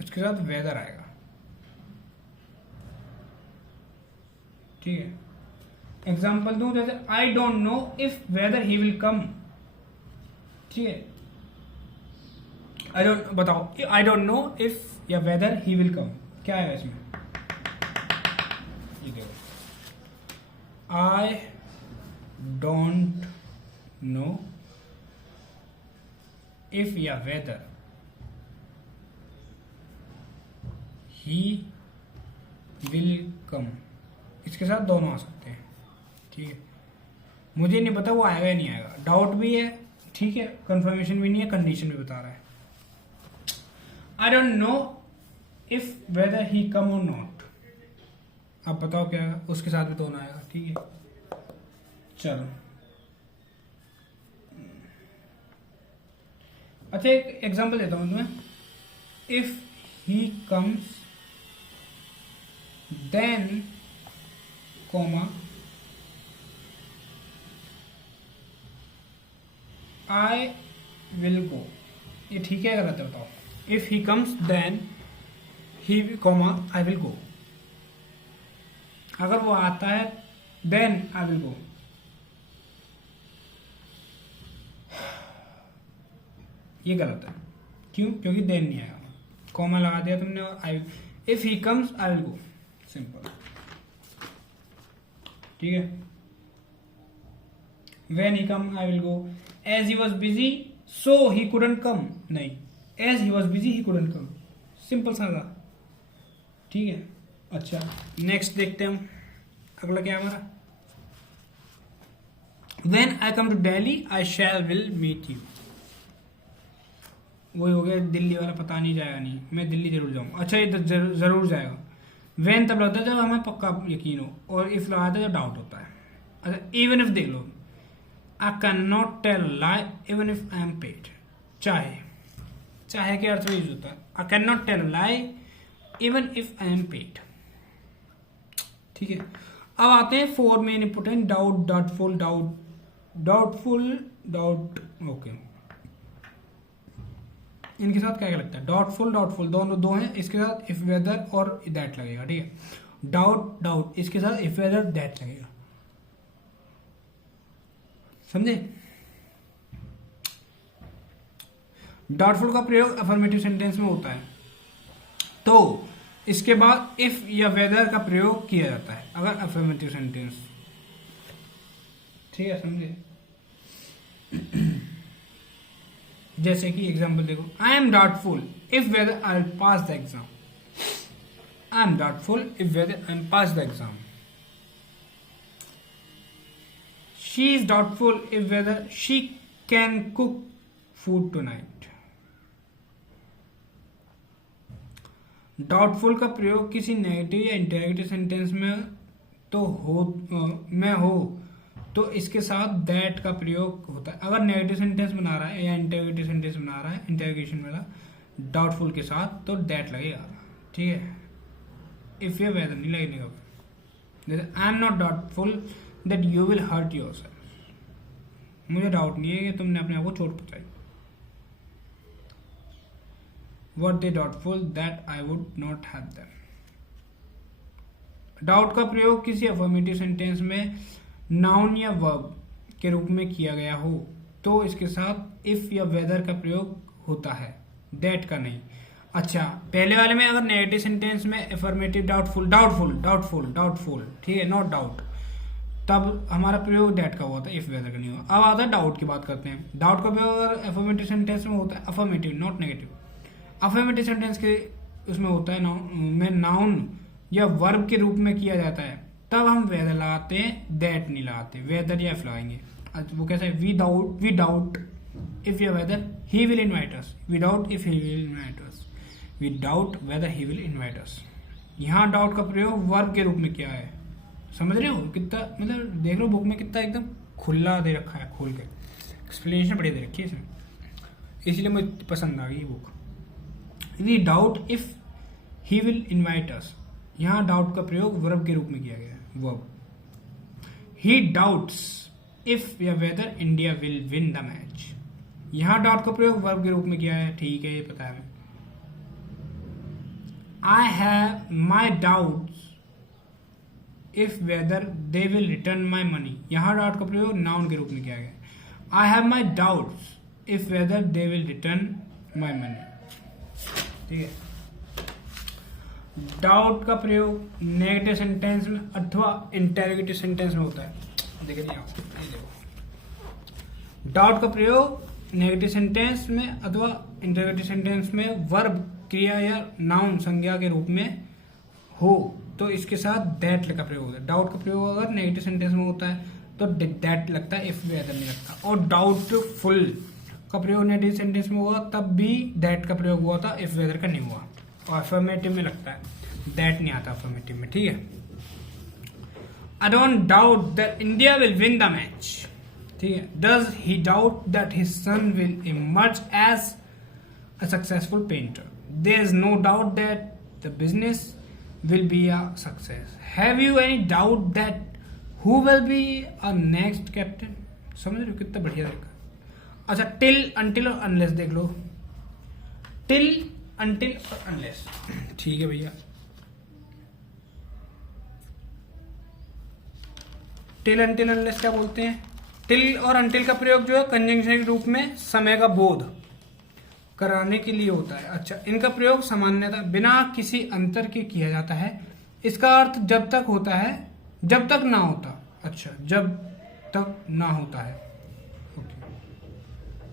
उसके साथ वेदर आएगा। ठीक है, एग्जाम्पल दूं, जैसे आई don't know if whether he will come. ठीक है, आई डोंट नो इफ या वेदर ही विल कम, क्या है इसमें? ये देखो, आई डोंट नो इफ या वेदर ही विल कम, इसके साथ दोनों आ सकते हैं। ठीक है, मुझे नहीं पता वो आएगा या नहीं आएगा, डाउट भी है। ठीक है, कंफर्मेशन भी नहीं है, कंडीशन भी बता रहा है। I don't know if whether he come और नॉट, आप बताओ क्या आएगा, उसके साथ भी दोनों आएगा। ठीक है, चलो। अच्छा, एक एग्जांपल देता हूं तुम्हें। If he comes then comma I will go, ये ठीक है गलत है बताओ? If he comes then he comma I will go, अगर वो आता है देन आई विल गो। ये गलत है, क्यों? क्योंकि देन नहीं आएगा, कॉमा लगा दिया तुमने, और I, if he comes I will go, simple. ठीक है, when he come I will go, as he was busy so he couldn't come, नहीं, as he was busy he couldn't come, simple सा था। ठीक है, अच्छा नेक्स्ट देखते हैं हम, अगला क्या है हमारा? When I come to Delhi I shall will meet you, वही हो गया दिल्ली वाला, पता नहीं जाएगा नहीं, मैं दिल्ली जरूर जाऊंगा। अच्छा, ये जरूर जाएगा। व्हेन तब लगता है जब हमें पक्का यकीन हो, और इफ लगाता है जब डाउट होता है। अच्छा, इवन इफ देख लो, I can not tell lie even if I am paid. चाहे के अर्थ में यूज होता है, I can not tell lie even if I am paid. ठीक है, अब आते हैं four main important, doubt, doubt. Okay, इनके साथ क्या क्या लगता है? डाउटफुल दोनों दो हैं, इसके साथ इफ वेदर और दैट लगेगा। ठीक है, डाउट इसके साथ इफ वेदर दैट लगेगा, समझे? डाउटफुल का प्रयोग अफर्मेटिव सेंटेंस में होता है, तो इसके बाद इफ या वेदर का प्रयोग किया जाता है अगर अफर्मेटिव सेंटेंस। ठीक है, समझे? जैसे कि एग्जांपल देखो, I am doubtful if whether I will pass the exam. I am doubtful if whether I will pass the exam. She is doubtful if whether she can cook food tonight. Doubtful का प्रयोग किसी negative या interrogative sentence में हो तो इसके साथ that का प्रयोग होता है। अगर नेगेटिव सेंटेंस बना रहा है या इंटेरोगेटिव सेंटेंस बना रहा है, इंटेरोगेशन वाला, डाउटफुल के साथ तो दैट लगेगा। ठीक है, इफ या वेदर नहीं लगने का। जैसे I am not doubtful that you will hurt yourself. मुझे डाउट नहीं है कि तुमने अपने आप को चोट पहुंचाई। Were they doubtful that I would not have them? Doubt का प्रयोग किसी अफर्मेटिव सेंटेंस में नाउन या वर्ब के रूप में किया गया हो तो इसके साथ इफ या वेदर का प्रयोग होता है, दैट का नहीं। अच्छा, पहले वाले में अगर नेगेटिव सेंटेंस में अफर्मेटिव डाउटफुल, ठीक है, नॉट डाउट, तब हमारा प्रयोग दैट का हुआ था, इफ वेदर का नहीं हुआ। अब आता है डाउट की बात करते हैं। डाउट का प्रयोग अगर अफर्मेटिव सेंटेंस में होता है, affirmative not negative, affirmative sentence के उसमें होता है नाउन या वर्ब के रूप में किया जाता है, तब हम वेदर लगाते हैं, दैट नहीं लगाते, वेदर या इफ लगाएंगे। वो कैसा है? वी डाउट इफ या whether he will invite us, we doubt if he will invite us, we doubt whether he will invite us. यहाँ डाउट का प्रयोग वर्ब के रूप में किया है। समझ रहे हो कितना, मतलब देख लो बुक में कितना एकदम खुला दे रखा है, खोल के एक्सप्लेनेशन बढ़िया दे रखी है इसमें, इसलिए मुझे पसंद आ गई ये book. We doubt if he will invite us, यहाँ डाउट का प्रयोग वर्ब के रूप में किया गया है, वर्ब। ही डाउट्स इफ या weather India will win the match, यहाँ डाउट का प्रयोग वर्ब के रूप में किया है। ठीक है, ये पता है हमें। I have my doubts if whether they will return my money, यहाँ डाउट का प्रयोग नाउन के रूप में किया गया। I have my doubts if whether they will return my money. ठीक है, डाउट का प्रयोग नेगेटिव सेंटेंस में अथवा इंटेरोगेटिव सेंटेंस में होता है। देखिए डाउट का प्रयोग नेगेटिव सेंटेंस में अथवा इंटेरोगेटिव सेंटेंस में वर्ब, क्रिया या नाउन संज्ञा के रूप में हो तो इसके साथ दैट का प्रयोग होता है। डाउट का प्रयोग अगर नेगेटिव सेंटेंस में होता है तो दैट लगता है, इफ वेदर नहीं लगता। और डाउटफुल का प्रयोग नेगेटिव सेंटेंस में हुआ तब भी दैट का प्रयोग हुआ था, इफ वेदर का नहीं हुआ। और अफर्मेटिव में लगता है, दैट नहीं आता अफर्मेटिव में। ठीक है, I don't doubt that India will win the match. ठीक है, does he doubt that his son will emerge as a successful painter. There is no doubt that the business will be a success. Have you any doubt that who will be a next captain? समझ रहे हो कितना बढ़िया देखा। अच्छा, till, until और unless देख लो। Till, until और अनलेस, ठीक है भैया। टिल, अंटिल, अनलेस क्या बोलते हैं? टिल और अंटिल का प्रयोग जो है कंजंक्शन के रूप में समय का बोध कराने के लिए होता है। अच्छा, इनका प्रयोग सामान्यतः बिना किसी अंतर के किया जाता है। इसका अर्थ जब तक होता है जब तक ना होता। अच्छा, जब तक ना होता है।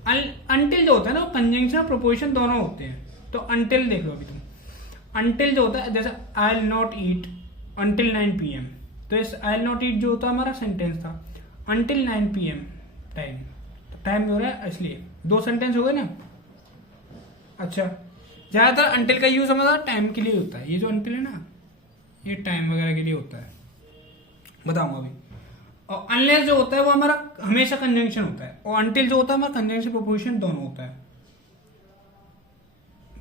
अंटिल जो होता है ना, कंजंक्शन और प्रोपोजिशन दोनों होते हैं। तो अंटिल देख लो अभी तुम, अंटिल जो होता है जैसे I will not eat until 9 PM, तो इस आई विल नॉट ईट जो होता है हमारा सेंटेंस था अंटिल 9 PM टाइम, तो टाइम हो रहा है इसलिए 2 सेंटेंस हो गए ना। अच्छा, ज्यादातर अंटिल का यूज हमारा टाइम के लिए होता है। ये जो अंटिल है ना, ये टाइम वगैरह के लिए होता है, बताऊंगा अभी। और अनलेस जो होता है वो हमारा हमेशा कंजंक्शन होता है, और अनटिल जो होता है हमारा कंजंक्शन प्रोपोजिशन दोनों होता है।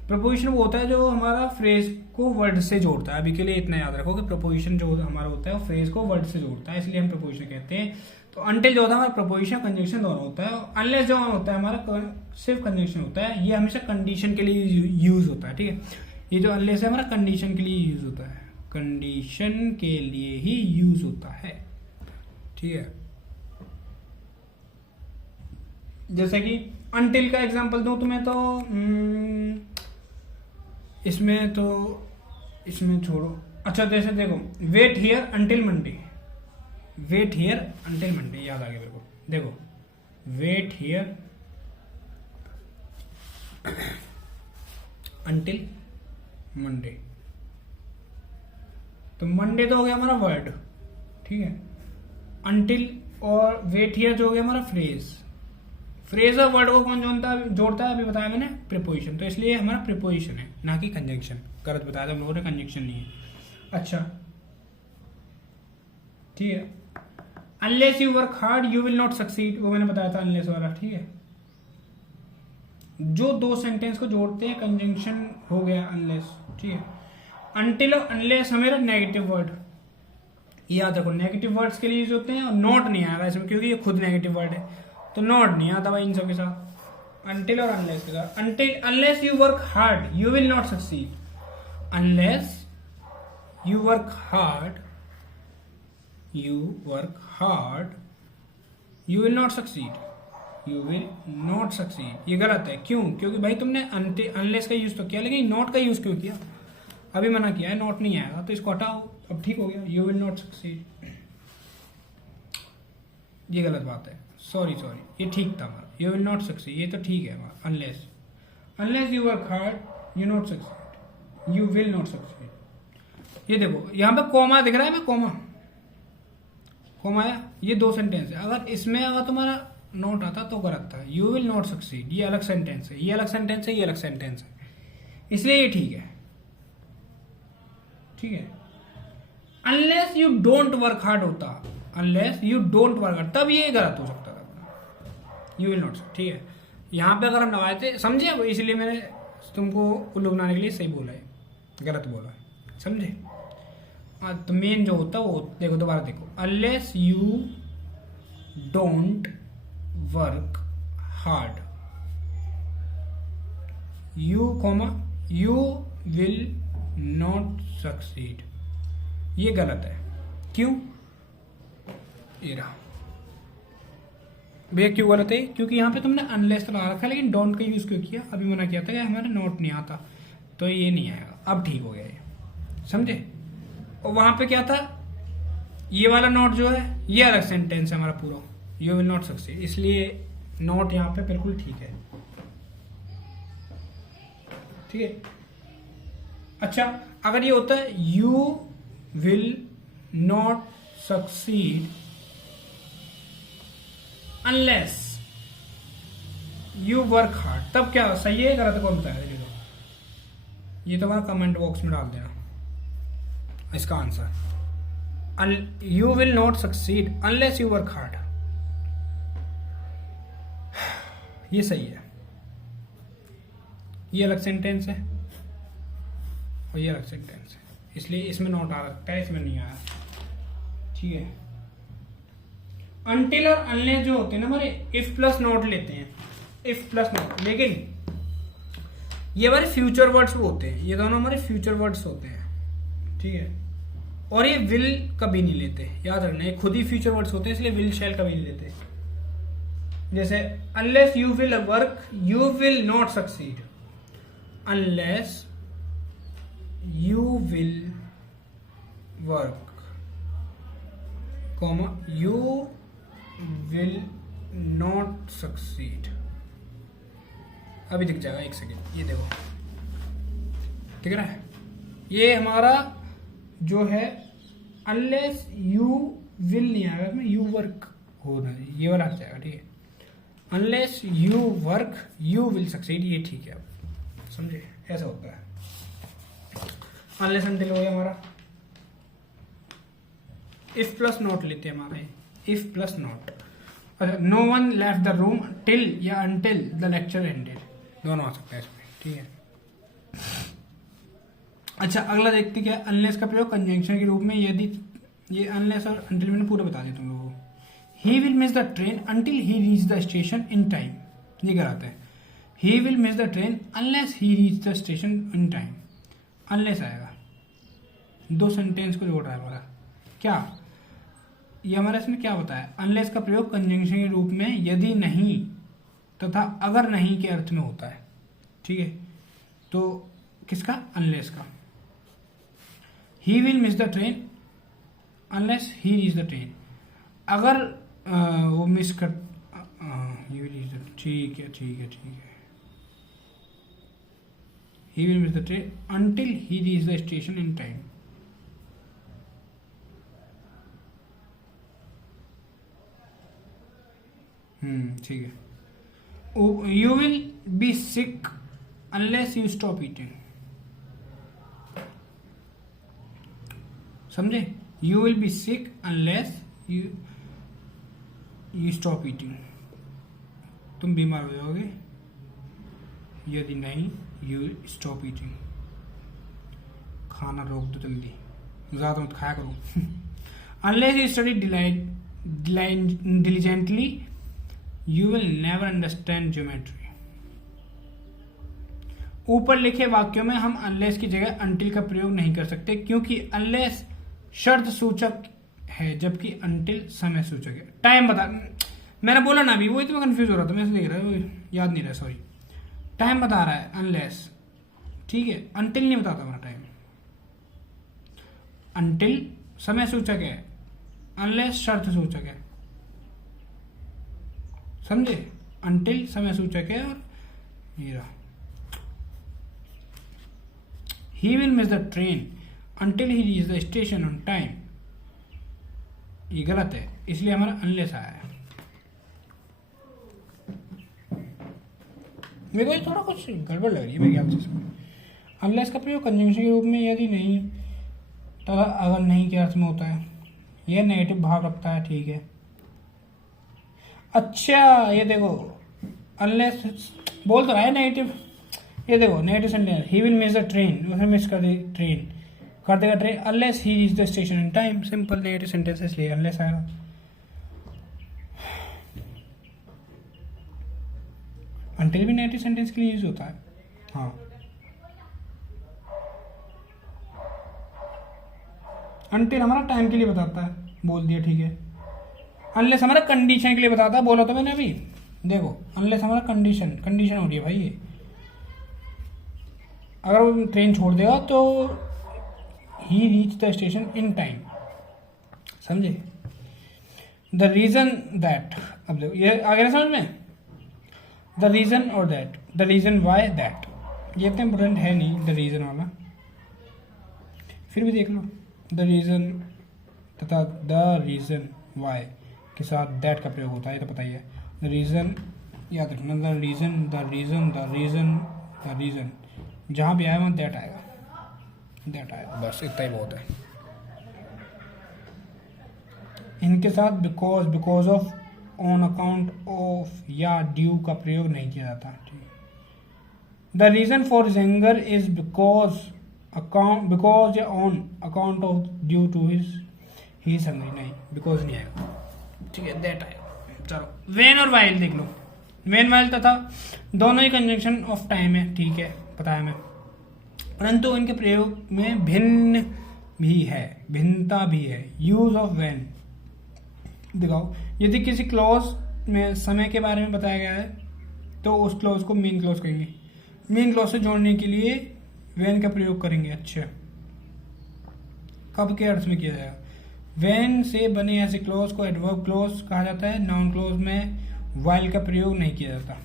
प्रपोजिशन वो होता है जो हमारा फ्रेज को वर्ड से जोड़ता है। अभी के लिए इतना याद रखो कि प्रपोजिशन जो हमारा होता है वो फ्रेज को वर्ड से जोड़ता है, इसलिए हम प्रपोजिशन कहते हैं। तो अनटिल जो होता है हमारा प्रपोजिशन कंजंक्शन दोनों होता है, और अनलेस जो होता है हमारा सिर्फ कंजंक्शन होता है। ये हमेशा कंडीशन के लिए यूज होता है, ठीक है। ये जो अनलेस है हमारा कंडीशन के लिए यूज होता है, कंडीशन के लिए ही यूज होता है, ठीक है। जैसे कि अनटिल का एग्जांपल दूं तुम्हें तो इसमें छोड़ो। अच्छा जैसे देखो, wait here until Monday, wait here until Monday, याद आ गया मेरे को। देखो वेट हियर अंटिल मंडे, तो मंडे तो हो गया हमारा वर्ड, ठीक है। अंटिल और वेट हियर जो हो गया हमारा फ्रेज। फ्रेज और वर्ड को कौन जोड़ता है अभी बताया मैंने, प्रीपोजिशन। तो इसलिए हमारा प्रीपोजिशन है, ना कि कंजंक्शन। गलत बताया था हम लोगों ने, कंजंक्शन नहीं है। अच्छा ठीक है। Unless you work hard you will not succeed, वो मैंने बताया था अनलेस वाला, ठीक है। जो दो सेंटेंस को जोड़ते हैं कंजंक्शन हो गया अनलेस, ठीक है। अनटिल और अनलेस हमेरा नेगेटिव वर्ड, याद रखो नेगेटिव वर्ड्स के लिए यूज होते हैं। और नॉट नहीं आएगा इसमें क्योंकि ये खुद नेगेटिव वर्ड है, तो नॉट नहीं आता भाई इन सब के साथ, अनटिल और अनलेस के साथ। Until unless you work hard you will not succeed, unless you work hard you will not succeed, you will not succeed. ये गलत है, क्यों? क्योंकि भाई तुमने अनलेस का यूज तो किया, लेकिन नॉट का यूज क्यों किया? अभी मना किया है नॉट नहीं आएगा, तो इसको हटाओ, अब ठीक हो गया, यू विल नॉट सक्सीड। ये गलत बात है, सॉरी ये ठीक था हमारा, यू विल नॉट सक्सीड, ये तो ठीक है हमारा। Unless you work hard you not succeed, you will not succeed. ये देखो यहाँ पे कॉमा दिख रहा है, मैं कॉमा है, ये दो सेंटेंस है। अगर इसमें अगर तुम्हारा नोट आता तो गलत था, यू विल नॉट सक्सीड, ये अलग सेंटेंस है, ये अलग सेंटेंस है, ये अलग सेंटेंस है, इसलिए ये ठीक है, ठीक है। Unless you don't work hard होता, unless you don't work hard, तब ये गलत हो सकता था, यू विल नॉट, ठीक है। यहां पे अगर हम लगाए थे, समझे, इसलिए मैंने तुमको उल्लू बनाने के लिए सही बोला है, गलत बोला है, समझे। तो मेन जो होता है वो देखो, दोबारा देखो, unless you don't work hard you will not succeed, ये गलत है, क्यों? ये रहा भैया, क्यों गलत है? क्योंकि यहां पे तुमने अनलेस तो लगा रखा है, लेकिन डोंट का यूज क्यों किया? अभी मना किया था कि हमारे नोट नहीं आता, तो ये नहीं आएगा। अब ठीक हो गया ये, समझे। और वहां पे क्या था, ये वाला नोट जो है ये अलग सेंटेंस है हमारा पूरा, यू विल नॉट सक्सीड, इसलिए नोट यहाँ पे बिल्कुल ठीक है, ठीक है। अच्छा, अगर ये होता है you will not succeed unless you work hard, तब क्या सही है गलत? कौन बताया? ये तो हमारा कमेंट बॉक्स में डाल देना इसका answer. You will not succeed unless you work hard, ये सही है। ये अलग सेंटेंस है और ये अलग सेंटेंस है, इसलिए इसमें नॉट आ सकता है, इसमें नहीं आया, ठीक है। अनटिल और अनलेस जो होते हैं ना हमारे, इफ प्लस नॉट लेते हैं, इफ प्लस नॉट, लेकिन ये हमारे फ्यूचर वर्ड्स होते हैं, ये दोनों हमारे फ्यूचर वर्ड्स होते हैं, ठीक है। और ये विल कभी नहीं लेते, याद रखना, ये खुद ही फ्यूचर वर्ड्स होते हैं, इसलिए विल शैल कभी नहीं लेते। जैसे unless you will work you will not succeed, unless you will work comma you will not succeed. अभी दिख जाएगा, एक सेकेंड, ये देखो, ठीक है ना। ये हमारा जो है अनलेस यू विल नहीं आएगा, इसमें यू वर्क होना है, ये वाला आ जाएगा, ठीक है। Unless you work you will succeed, ये ठीक है, अब समझे, ऐसा होता है। अनलेस अनटिल हो गया हमारा। इफ प्लस नॉट लेते हैं हमारे, इफ प्लस नॉट। अच्छा, no one left the room till या अनटिल द लेक्चर एंडेड, दोनों आ सकते हैं इसमें, ठीक है। अच्छा, अगला देखते क्या, अनलेस का प्रयोग कंजंक्शन के रूप में यदि, ये अनलेस और अनटिल मैंने पूरा बता दिया तुम लोगों को। ही will miss the train until he reach the station in time, ये कराते हैं। ही will miss the train unless he reach the station in time, unless आएगा, दो सेंटेंस को जोड़ रहा है हमारा। क्या ये हमारा इसमें क्या बताया, अनलेस का प्रयोग कंजंक्शन के रूप में यदि नहीं तथा अगर नहीं के अर्थ में होता है, ठीक है। तो किसका, अनलेस का। ही will miss the train unless he reach the train, अगर वो मिस कर, ही विल रीच द, ठीक है ठीक है ठीक है। He will miss the train until he reach the station in time. ठीक है। You will be sick unless you stop eating, समझे, you will be sick unless you stop eating, तुम बीमार हो जाओगे यदि नहीं यू स्टॉप ईटिंग, खाना रोक दो जल्दी, ज्यादा मत खाया करो। Unless you study diligently you will never understand geometry। ऊपर लिखे वाक्यों में हम अनलेस की जगह अनटिल का प्रयोग नहीं कर सकते, क्योंकि अनलेस शर्त सूचक है जबकि अनटिल समय सूचक है। टाइम बता, मैंने बोला ना अभी, वही तो मैं कंफ्यूज हो रहा था, मैं देख रहा हूँ, याद नहीं रहा, सॉरी। टाइम बता रहा है अनलेस, ठीक है, अनटिल नहीं बताता हमारा टाइम। अनटिल समय सूचक है, अनलेस शर्त सूचक है, समझे। अनटिल समय सूचक है और ये रहा, ही will miss the train until he reach the station on time, ये गलत है, इसलिए हमारा अनलेस आया है। मेरे को ये थोड़ा कुछ गड़बड़ लग रही है मेरे ख्याल से। अनलेस का प्रयोग कंजंक्शन के रूप में यदि नहीं तथा अगर नहीं के अर्थ में होता है, यह नेगेटिव भाव रखता है, ठीक है। अच्छा, ये देखो अनलेस बोल तो रहा है नेगेटिव, ये देखो negative sentence, he will miss the train, उसे मिस कर दे, ट्रेन कर देगा train, unless he reach the station in time, simple negative sentence, इसलिए अनलेस आएगा। अनटिल भी नेगेटिव सेंटेंस के लिए यूज होता है, हाँ। अनटिल हमारा टाइम के लिए बताता है, बोल दिया, ठीक है। अनलेस हमारा कंडीशन के लिए बताता है, बोला तो मैंने अभी, देखो अनलेस हमारा कंडीशन हो रही है भाई, ये अगर वो ट्रेन छोड़ देगा तो he reach the station in time, समझे। द रीजन दैट, अब देखो ये आ गया ना समझ में, द रीजन और that, the reason why that, ये इतना इंपोर्टेंट है नहीं द रीजन वाला, फिर भी देख लो, द रीजन तथा द रीजन वाई के साथ दैट का प्रयोग होता है, ये तो पता ही है। द रीजन याद रखना, the reason the reason the reason the reason, जहाँ भी आए वहाँ दैट आएगा, दैट आएगा, बस इतना ही बहुत है। इनके साथ because, because of, on account of या ड्यू का प्रयोग नहीं किया जाता, ठीक। The reason for his anger is because account, because या on account of due to he hungry, नहीं बिकॉज नहीं आएगा, ठीक है, दैट आएगा। चलो वेन और वाइल देख लो, वेन वाइल तथा दोनों ही कंजंक्शन ऑफ टाइम है, ठीक है, पता है हमें, परंतु इनके प्रयोग में भिन्न भी है, भिन्नता भी है। यूज ऑफ वेन दिखाओ, यदि किसी क्लॉज में समय के बारे में बताया गया है तो उस क्लॉज को मेन क्लॉज कहेंगे, मेन क्लॉज से जोड़ने के लिए वेन का प्रयोग करेंगे। अच्छा, कब के अर्थ में किया जाएगा, वेन से बने ऐसे क्लॉज को एडवर्ब क्लॉज कहा जाता है, नाउन क्लॉज में वाइल का प्रयोग नहीं किया जाता।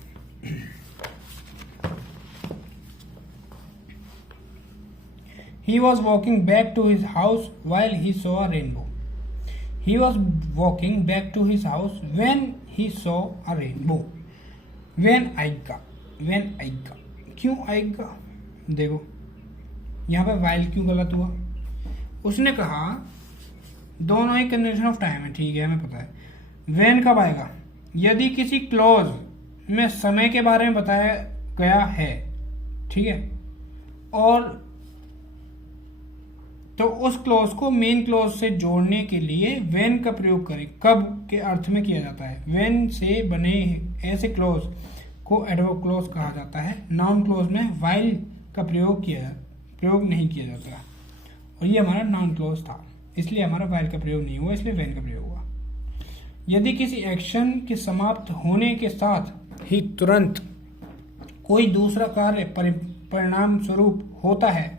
He was walking back to his house while he saw a rainbow. He was walking back to his house when he saw a rainbow. When आएगा, when आएगा, क्यों आएगा, देखो यहाँ पे while क्यों गलत हुआ, उसने कहा दोनों ही कंडीशन ऑफ टाइम है, ठीक है, हमें पता है, व्हेन कब आएगा? यदि किसी क्लॉज में समय के बारे में बताया गया है, ठीक है, और तो उस क्लॉज को मेन क्लॉज से जोड़ने के लिए व्हेन का प्रयोग करें। कब के अर्थ में किया जाता है? व्हेन से बने ऐसे क्लॉज को एडवर्ब क्लॉज कहा जाता है। नाउन क्लॉज में व्हाइल का प्रयोग नहीं किया जाता, और ये हमारा नाउन क्लॉज था, इसलिए हमारा व्हाइल का प्रयोग नहीं हुआ, इसलिए व्हेन का प्रयोग हुआ। यदि किसी एक्शन के समाप्त होने के साथ ही तुरंत कोई दूसरा कार्य परिणाम स्वरूप होता है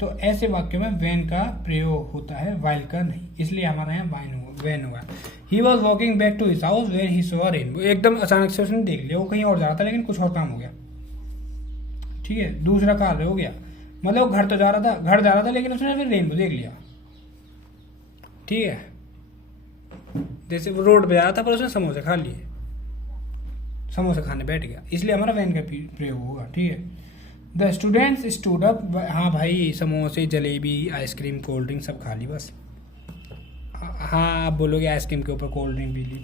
तो ऐसे वाक्य में व्हेन का प्रयोग होता है, व्हाइल का नहीं, इसलिए हमारे यहाँ व्हेन हुआ। He was walking back to his house where he saw rainbow. एकदम अचानक से उसने देख लिया, वो कहीं और जा रहा था लेकिन कुछ और काम हो गया, ठीक है, दूसरा कार्य हो गया, मतलब घर जा रहा था लेकिन उसने फिर रेनबो देख लिया, ठीक है। जैसे वो रोड पे आया था पर उसने समोसे खा लिए, समोसे खाने बैठ गया, इसलिए हमारा व्हेन का प्रयोग होगा, ठीक है। The students stood up. हाँ भाई, समोसे, जलेबी, आइसक्रीम, कोल्ड ड्रिंक सब खा ली बस। हाँ, आप बोलोगे आइसक्रीम के ऊपर कोल्ड ड्रिंक पी ली,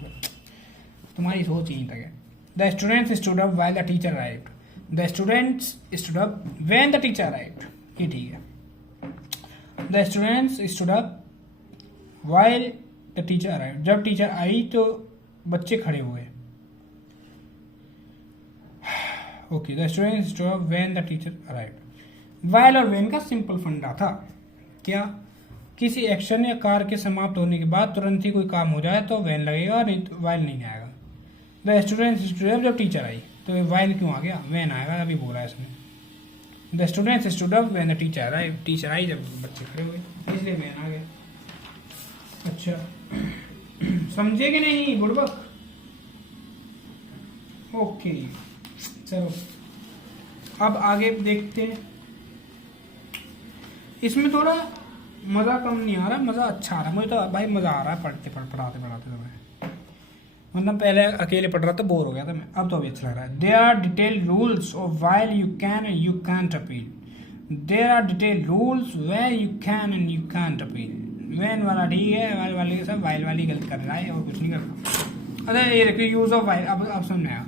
तुम्हारी सोच यहीं तक है। The students stood up while the teacher arrived. The students stood up when the teacher arrived, ये ठीक है। The students stood up while the teacher arrived. जब टीचर आई तो बच्चे खड़े हुए। Okay, the students stood up when the teacher arrived. While और when का सिंपल फंडा था क्या? किसी एक्शन या कार्य के समाप्त होने के बाद तुरंत ही कोई काम हो जाए तो व्हेन लगेगा, नहीं तो व्हाइल नहीं आएगा। द स्टूडेंट्स स्टूड अप, जब टीचर आई तो व्हाइल क्यों आ गया? व्हेन आएगा, अभी बोला है इसमें। The students stood up when the teacher arrived. Teacher आई जब बच्चे खड़े हुए, इसलिए व्हेन आ गया। अच्छा, समझे कि नहीं बुड़बक? ओके, चलो अब आगे देखते हैं। इसमें थोड़ा मज़ा कम नहीं आ रहा, मज़ा अच्छा आ रहा है मुझे तो भाई, मज़ा आ रहा है पढ़ाते समय। मतलब पहले अकेले पढ़ रहा था, बोर हो गया था मैं, अब तो अभी अच्छा लग रहा है। There are detail rules of while you can and you can't appeal. There are detail rules where you can and you can't appeal. When वाला ठीक है, व्हाइल वाले के साथ व्हाइल वाली गलत कर रहा है और कुछ नहीं कर रहा। अरे ये देखिए, यूज ऑफ व्हाइल, अब समझ में आया।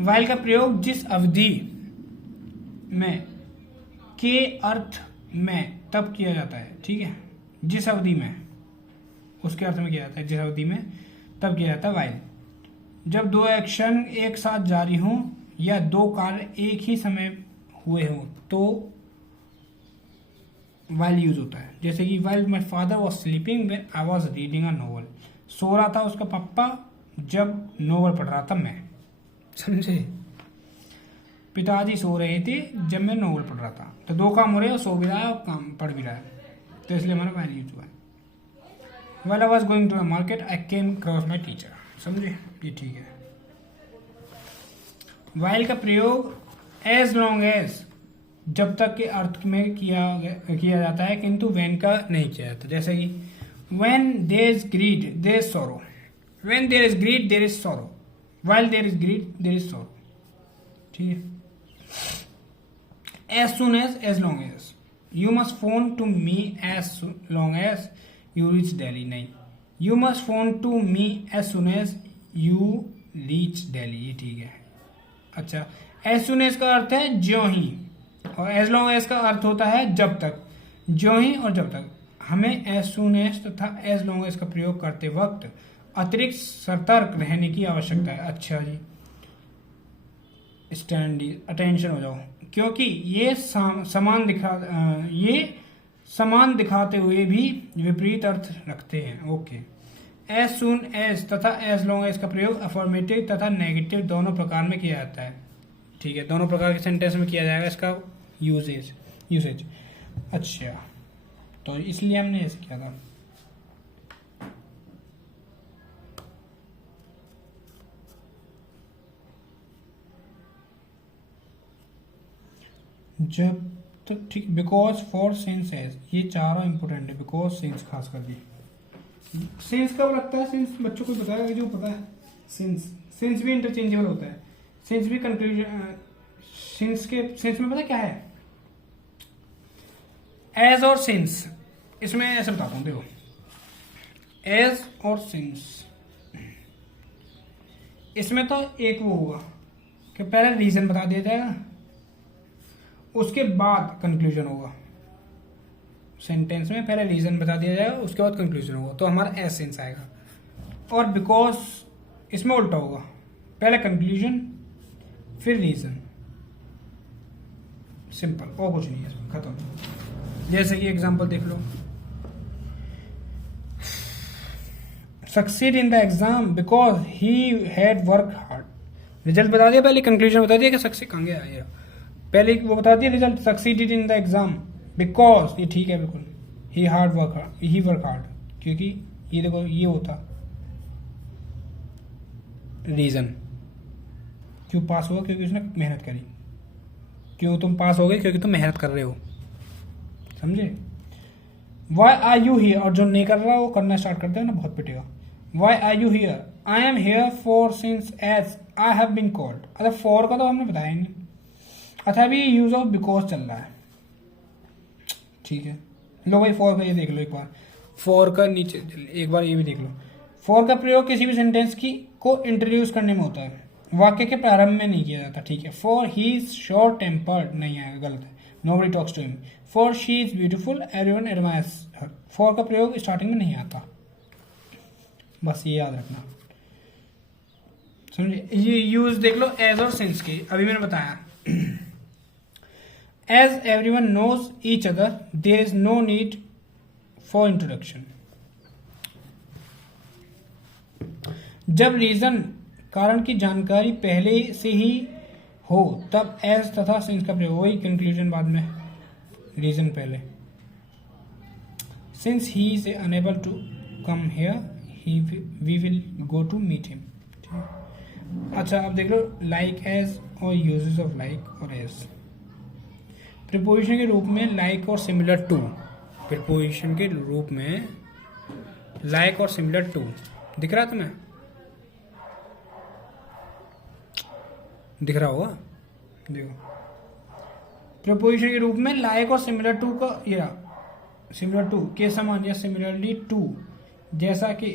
व्हाइल का प्रयोग जिस अवधि में के अर्थ में तब किया जाता है, ठीक है, जिस अवधि में, उसके अर्थ में किया जाता है, जिस अवधि में तब किया जाता है व्हाइल। जब दो एक्शन एक साथ जारी हों या दो कार्य एक ही समय हुए हों तो व्हाइल यूज होता है। जैसे कि while my father was sleeping when I was reading a novel. सो रहा था उसका पापा जब नोवेल पढ़ रहा था मैं, समझे? पिताजी सो रहे थे जब मैं नोवेल पढ़ रहा था, तो दो काम हो रहे हैं, सो भी रहा है और काम पढ़ भी रहा है, तो इसलिए हमारा व्हाइल यूज हुआ है। While I was going to the market I came cross my teacher, समझे? ये ठीक है। व्हाइल का प्रयोग एज लॉन्ग एज, जब तक के अर्थ में किया जाता है, किंतु व्हेन का नहीं किया जाता। जैसे कि when there is greed there is sorrow. When there is greed there is sorrow. While there is greed there is sorrow, ठीक है। As soon as long as. You must phone to me as long as you reach Delhi, नहीं, you must phone to me as soon as you reach Delhi, ये ठीक है। अच्छा, as soon as का अर्थ है ज्यों ही, और एज लॉन्ग एज का अर्थ होता है जब तक, ज्यों ही और जब तक। हमें एज सुन एज तथा एज लॉन्ग एज का प्रयोग करते वक्त अतिरिक्त सतर्क रहने की आवश्यकता है। अच्छा जी, स्टैंड अटेंशन हो जाओ, क्योंकि ये समान दिखाते हुए भी विपरीत अर्थ रखते हैं। ओके, एज सुन एज तथा एज लॉन्ग एज का प्रयोग अफर्मेटिव तथा नेगेटिव दोनों प्रकार में किया जाता है, ठीक है, दोनों प्रकार के सेंटेंस में किया जाएगा इसका यूसेज। अच्छा, तो इसलिए हमने ऐसे किया था। जब तक, ठीक, बिकॉज फॉर सिंस एज, ये चारों इंपोर्टेंट है। बिकॉज सिंस खास कर दी, सिंस कब लगता है? सिंस बच्चों को बताया जो पता है, सिंस भी इंटरचेंजेबल होता है। सिंस भी कंक्लूजन, सिंस में पता क्या है? एज और सिंस, इसमें ऐसे बताता हूँ, देखो, एज और सिंस, इसमें तो एक वो होगा कि पहले रीजन बता दिया जाएगा, उसके बाद कंक्लूजन होगा। सेंटेंस में पहले रीजन बता दिया जाएगा, उसके बाद कंक्लूजन होगा, तो हमारा एसेंस आएगा। और बिकॉज इसमें उल्टा होगा, पहले कंक्लूजन फिर रीजन। सिंपल, और कुछ नहीं है इसमें, खत्म। जैसे कि एग्जांपल देख लो, succeed in the exam because he had work hard. Result बता दिया, पहले कंक्लूजन बता दिया कि सक्सीड कहाँ गया ये, पहले वो बता दिया result, succeeded in the exam because, ये ठीक है बिल्कुल, ही वर्क हार्ड, क्योंकि ये देखो ये होता रीजन, क्यों पास हुआ, क्योंकि उसने मेहनत करी। क्यों तुम पास हो गए, क्योंकि तुम मेहनत कर रहे हो, समझे। वाई आर यू हियर, और जो नहीं कर रहा वो करना स्टार्ट कर दे ना, बहुत पिटेगा। Why are you here, I am here for since as I have been called. अच्छा फॉर का तो हमने बताया नहीं। अच्छा अभी यूज ऑफ बिकॉज चल रहा है, ठीक है। लो भाई फॉर का ये देख लो एक बार, फॉर का नीचे एक बार ये भी देख लो। फॉर का प्रयोग किसी भी सेंटेंस की को इंट्रोड्यूस करने में होता है, वाक्य के प्रारंभ में नहीं किया जाता, ठीक है। For he is short tempered नहीं आएगा, गलत है। Nobody talks to him. For she is beautiful everyone admires her. For का प्रयोग स्टार्टिंग में नहीं आता, बस ये याद रखना, समझे। ये यूज देख लो एज और सिंस के, अभी मैंने बताया। As everyone knows each other there is no need for introduction. जब रीजन कारण की जानकारी पहले से ही हो तब एज तथा सिंस का प्रयोग, वही कंक्लूजन बाद में, रीजन पहले। Since he is unable to come here we will go to meet him. अच्छा अब देख लो लाइक एज और यूजेस ऑफ लाइक और एज। प्रीपोजिशन के रूप में लाइक और सिमिलर टू, प्रीपोजिशन के रूप में लाइक और सिमिलर टू दिख रहा है तुम्हें, दिख रहा होगा, देखो। प्रीपोजिशन के रूप में लाइक और सिमिलर टू का, या सिमिलर टू के समान या सिमिलरली टू जैसा कि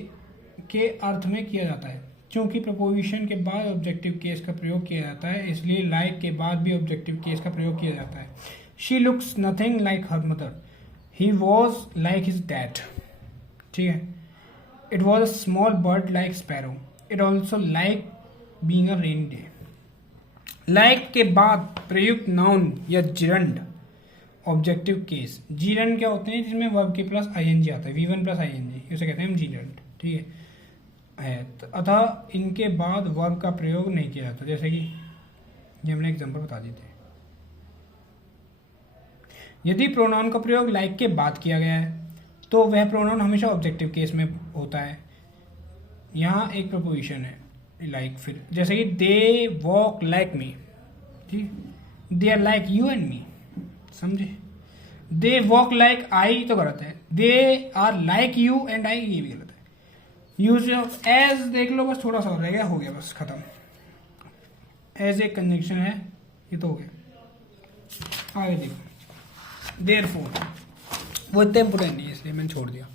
के अर्थ में किया जाता है। क्योंकि प्रपोजिशन के बाद ऑब्जेक्टिव केस का प्रयोग किया जाता है, इसलिए लाइक के बाद भी ऑब्जेक्टिव केस का प्रयोग किया जाता है। She looks nothing like her mother, he was like his dad, ठीक है। It was a small bird like sparrow, it also like being a rainy day. Like के बाद प्रयुक्त नाउन या जिरंड ऑब्जेक्टिव केस। जीरंड क्या होते हैं, जिसमें वर्ब के प्लस आईएनजी आता है, V1 प्लस आईएनजी, इसे कहते हैं हम जीरंड, ठीक है। अतः इनके बाद वर्ब का प्रयोग नहीं किया जाता, जैसे कि ये हमने एग्जांपल बता दिए थे। यदि प्रोनाउन का प्रयोग लाइक के बाद किया गया है तो वह प्रोनाउन हमेशा ऑब्जेक्टिव केस में होता है। यहाँ एक प्रपोजिशन है लाइक, फिर जैसे कि दे वॉक लाइक मी, ठीक, they are like you and me, समझे। दे वॉक लाइक आई तो गलत है, they are like you and I ये भी गलत है। यूज ऑफ एज देख लो, बस थोड़ा सा और रह गया, हो गया बस खत्म। एज एक कंजंक्शन है, ये तो हो गया। आगे देखो देयरफॉर, वो इतना इंपोर्टेंट नहीं है इसलिए मैंने छोड़ दिया,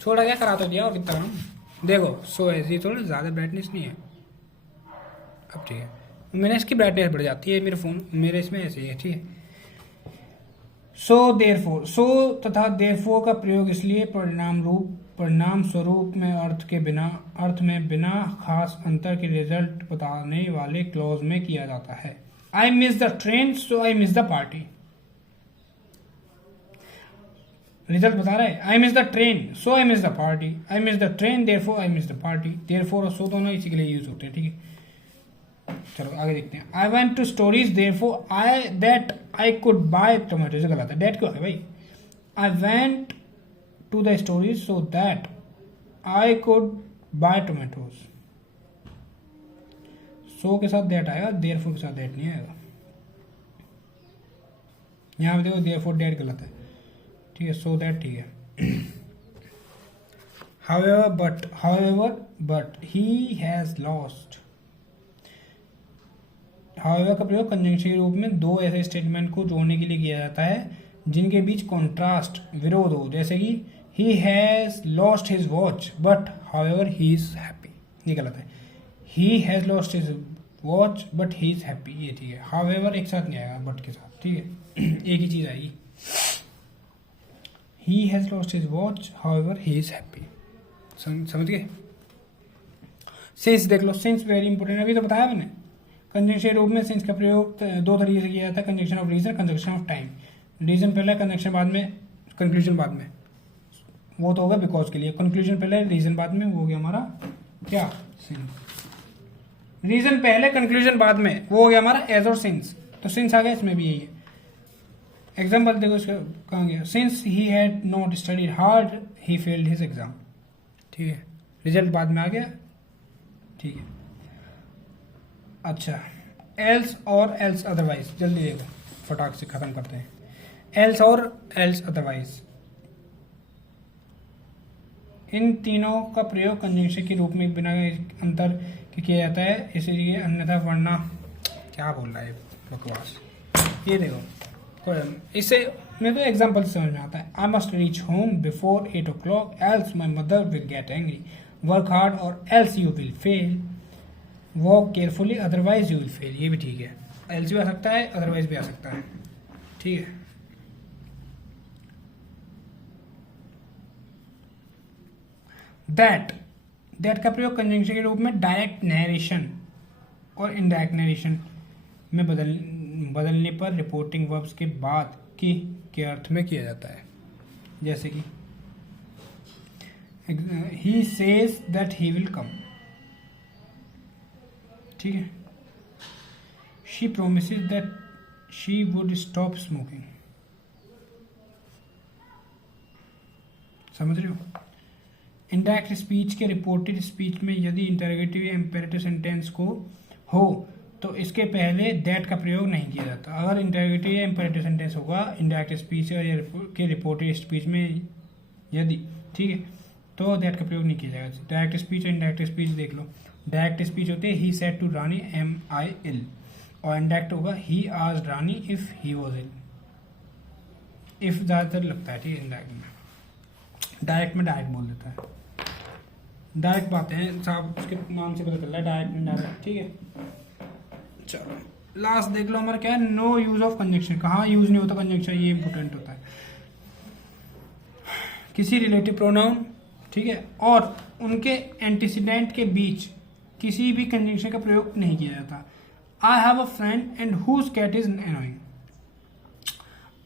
छोड़ा क्या करा तो दिया, और कितना काम। देखो सो ऐसी थोड़ा ज़्यादा ब्राइटनेस नहीं है, अब ठीक है। मेरे इसकी ब्राइटनेस बढ़ जाती है, मेरे फोन मेरे इसमें ऐसे ही है, ठीक है। सो देयरफॉर, सो तथा देयरफॉर का प्रयोग इसलिए परिणाम स्वरूप में अर्थ में बिना खास अंतर के रिजल्ट बताने वाले क्लॉज में किया जाता है। I miss the train so I miss the party, result बता रहा है I miss the train so I miss the party, I miss the train therefore I miss the party. Therefore और सो दोनों इसी के लिए यूज होते हैं, ठीक है। चलो आगे देखते हैं। I went to stories therefore I could buy tomato, से गलत है, डेट क्यों है भाई। I went to the stories so that I could buy tomatoes. So के साथ दैट आएगा, देयरफॉर के साथ दैट नहीं आएगा। यहां पे देखो देयरफॉर दैट गलत है, ठीक है। सो दैट ठीक है। however but he has lost। however का प्रयोग कंजंक्शन के रूप में दो ऐसे स्टेटमेंट को जोड़ने के लिए किया जाता है जिनके बीच कॉन्ट्रास्ट विरोध हो, जैसे कि he has lost his watch but however he is happy, ये गलत है। He has lost his watch but he is happy, ये ठीक है। हाउएवर एक साथ नहीं आएगा बट के साथ, ठीक है एक ही चीज आएगी। He has lost his watch however he is happy, समझ गए। सिंस देख लो, सिंस वेरी इंपॉर्टेंट, अभी तो बताया मैंने। कंजंक्शन रूप में सिंस का प्रयोग दो तरीके से किया जाता है, conjunction of reason, conjunction of time. Reason पहले, कंजंक्शन बाद में, कंक्लूजन बाद में। वो तो होगा बिकॉज के लिए, कंक्लूजन पहले रीजन बाद में, वो हो गया हमारा क्या, सिंस। रीजन पहले कंक्लूजन बाद में, वो हो गया हमारा एज और सिंस। तो सिंस आ गया, इसमें भी यही है। एग्जाम्पल देखो इसका, कहाँ गया, since he had not studied hard he failed his exam, ठीक है। रिजल्ट बाद में आ गया, ठीक है। अच्छा, एल्स और एल्स अदरवाइज, जल्दी देखो फटाक से खत्म करते हैं। एल्स और एल्स अदरवाइज, इन तीनों का प्रयोग कंजंक्शन के रूप में बिना अंतर के किया जाता है, इसलिए अन्यथा वरना, क्या बोल रहा है बकवास। ये देखो, इससे मेरे को एग्जाम्पल समझ में आता है। I must reach home before 8 o'clock else my mother will get angry, work hard और else you will fail, walk carefully otherwise you will fail, ये भी ठीक है। एल्स भी आ सकता है, अदरवाइज भी आ सकता है, ठीक है। दैट का प्रयोग कंजंक्शन के रूप में डायरेक्ट नरेशन और इनडायरेक्ट नरेशन में बदलने पर रिपोर्टिंग वर्ब्स के बाद की के अर्थ में किया जाता है। जैसे कि he says that he will come, ठीक है। She promises that she would stop smoking, समझ रहे हो। इनडायरेक्ट स्पीच के रिपोर्टेड स्पीच में यदि इंटरोगेटिव या इंपेरेटिव सेंटेंस को हो तो इसके पहले दैट का प्रयोग नहीं किया जाता। अगर इंटरोगेटिव या इंपेरेटिव सेंटेंस होगा इंडायरेक्ट स्पीच के रिपोर्टेड स्पीच में यदि, ठीक है, तो दैट का प्रयोग नहीं किया जाएगा। डायरेक्ट स्पीच और इंडायरेक्ट स्पीच देख लो। डायरेक्ट स्पीच होते हैं he said to Rani am I ill, और इनडायरेक्ट होगा he asked Rani if he was ill. If ज़्यादातर लगता है, ठीक है, इनडायरेक्ट में। डायरेक्ट में डायरेक्ट बोल देता है। डायरेक्ट बातें हैं साहब, उसके नाम से पता चल रहा है डायरेक्ट इनडायरेक्ट, ठीक है। चलो लास्ट देख लो हमारा क्या है, नो यूज ऑफ कंजंक्शन। कहाँ यूज नहीं होता कंजंक्शन, ये इंपोर्टेंट होता है। किसी रिलेटिव प्रोनाउन, ठीक है, और उनके एंटीसीडेंट के बीच किसी भी कंजंक्शन का प्रयोग नहीं किया जाता। I have a friend and whose cat is annoying.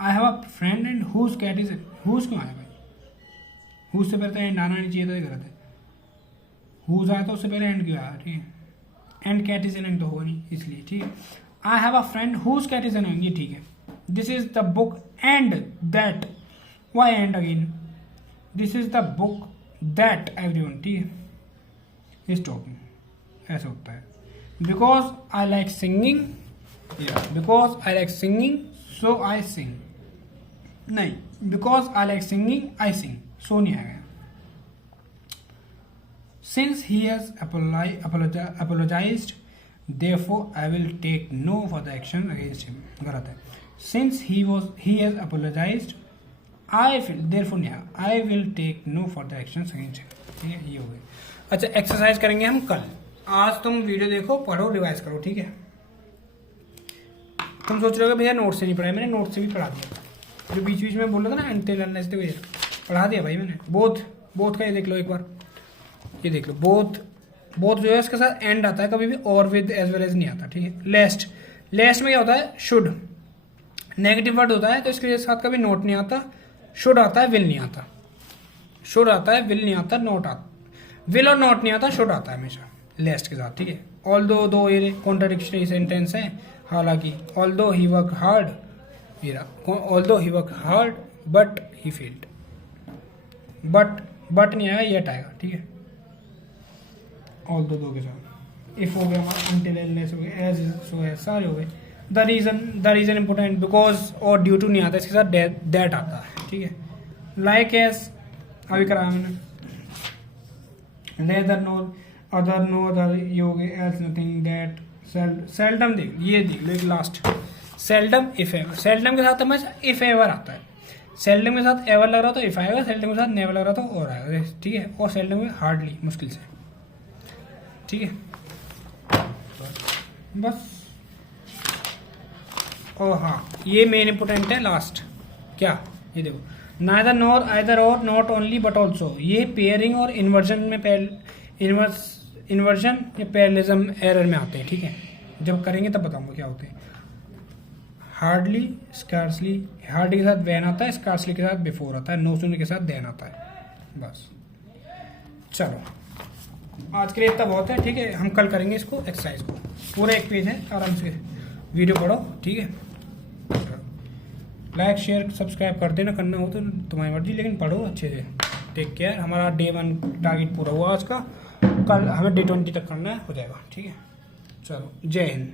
I have a friend and whose cat is, whose क्यों आया भाई, हुज से पहले तो एंड आना नहीं चाहिए था, ये गलत है। हुज आया तो उससे पहले एंड क्यों आया, ठीक है। एंड कैट इज एनोइंग तो हो नहीं, इसलिए, ठीक है। I have a friend whose cat is annoying, ये ठीक है। This is the book and that, why and again, this is the book that everyone, ठीक है, इज टॉकिंग, ऐसा होता है। Because I like singing, because I like singing so I sing, नहीं, because I like singing I sing, so नहीं आएगा। Since he has apologized, therefore I will take no further action against him, गलत है। Since he has apologized, therefore I will take no further actions against him, ठीक है, ये हो गई। अच्छा, एक्सरसाइज करेंगे हम कल। आज तुम वीडियो देखो, पढ़ो, रिवाइज करो, ठीक है। तुम सोच रहे हो भैया नोट से नहीं पढ़ाया, मैंने नोट से भी पढ़ा दिया। जो बीच बीच में बोल रहा था ना अनटिल अनलेस, पढ़ा दिया भाई मैंने। बोथ का ये देख लो एक बार, ये देख लो। बोथ जो है उसके साथ एंड आता है, कभी भी और विद एज वेल एज नहीं आता, ठीक है। लेस्ट में क्या होता है, शुड, नेगेटिव वर्ड होता है तो इसके साथ कभी नोट नहीं आता। शुड आता है, विल नहीं आता। शुड आता है, विल नहीं आता, नोट आता, विल और नोट नहीं आता, शुड आता है हमेशा लेस्ट के साथ, ठीक है। ऑल दो ये कॉन्ट्राडिक्शनरी सेंटेंस है, हालांकि ऑल दो he work hard, although he work hard but he failed, but नहीं आएगा, येट आएगा, ठीक है। ऑल दो के साथ इफ हो गया, अनटिल अनलेस हो गया, एज सो है, सारे हो गए। द रीजन इंपोर्टेंट, बिकॉज और ड्यू टू नहीं आता, इसके साथ दैट आता है, ठीक है। लाइक एज अभी कराया मैंने, नेदर नो अदर ये हो गए, एल्स नथिंग, दैट, सेल्डम देख, ये देख लो एक last, seldom if ever. Seldom के साथ हमेशा इफ एवर आता है। सेल्डम के साथ एवर लग रहा तो इफ आएगा, सेल्डम के साथ नेवर लग रहा तो और आएगा, ठीक है। और सेल्डम में हार्डली, मुश्किल से, ठीक है। बस। और हाँ, ये मेन इंपोर्टेंट है लास्ट, क्या, ये देखो, नाइदर नॉर आइदर और नॉट ओनली बट ऑल्सो, ये पेयरिंग और इन्वर्जन में इन्वर्जन या पैरेललिज्म एरर में आते हैं, ठीक है। जब करेंगे तब बताऊंगा क्या होते हैं। हार्डली, स्कार्सली, हार्डली के साथ वैन आता है, स्कार्सली के साथ बिफोर आता है, नो सून के साथ देन आता है। बस चलो, आज के लिए इतना बहुत है, ठीक है। हम कल करेंगे इसको, एक्सरसाइज को, पूरा एक पेज है, आराम से वीडियो पढ़ो, ठीक है। लाइक शेयर सब्सक्राइब कर देना, करना हो तो तुम्हारी मर्जी, लेकिन पढ़ो अच्छे से। Take care. हमारा डे 1 टारगेट पूरा हुआ आज का, कल हमें डे 20 तक करना है, हो जाएगा, ठीक है। चलो, जय हिंद।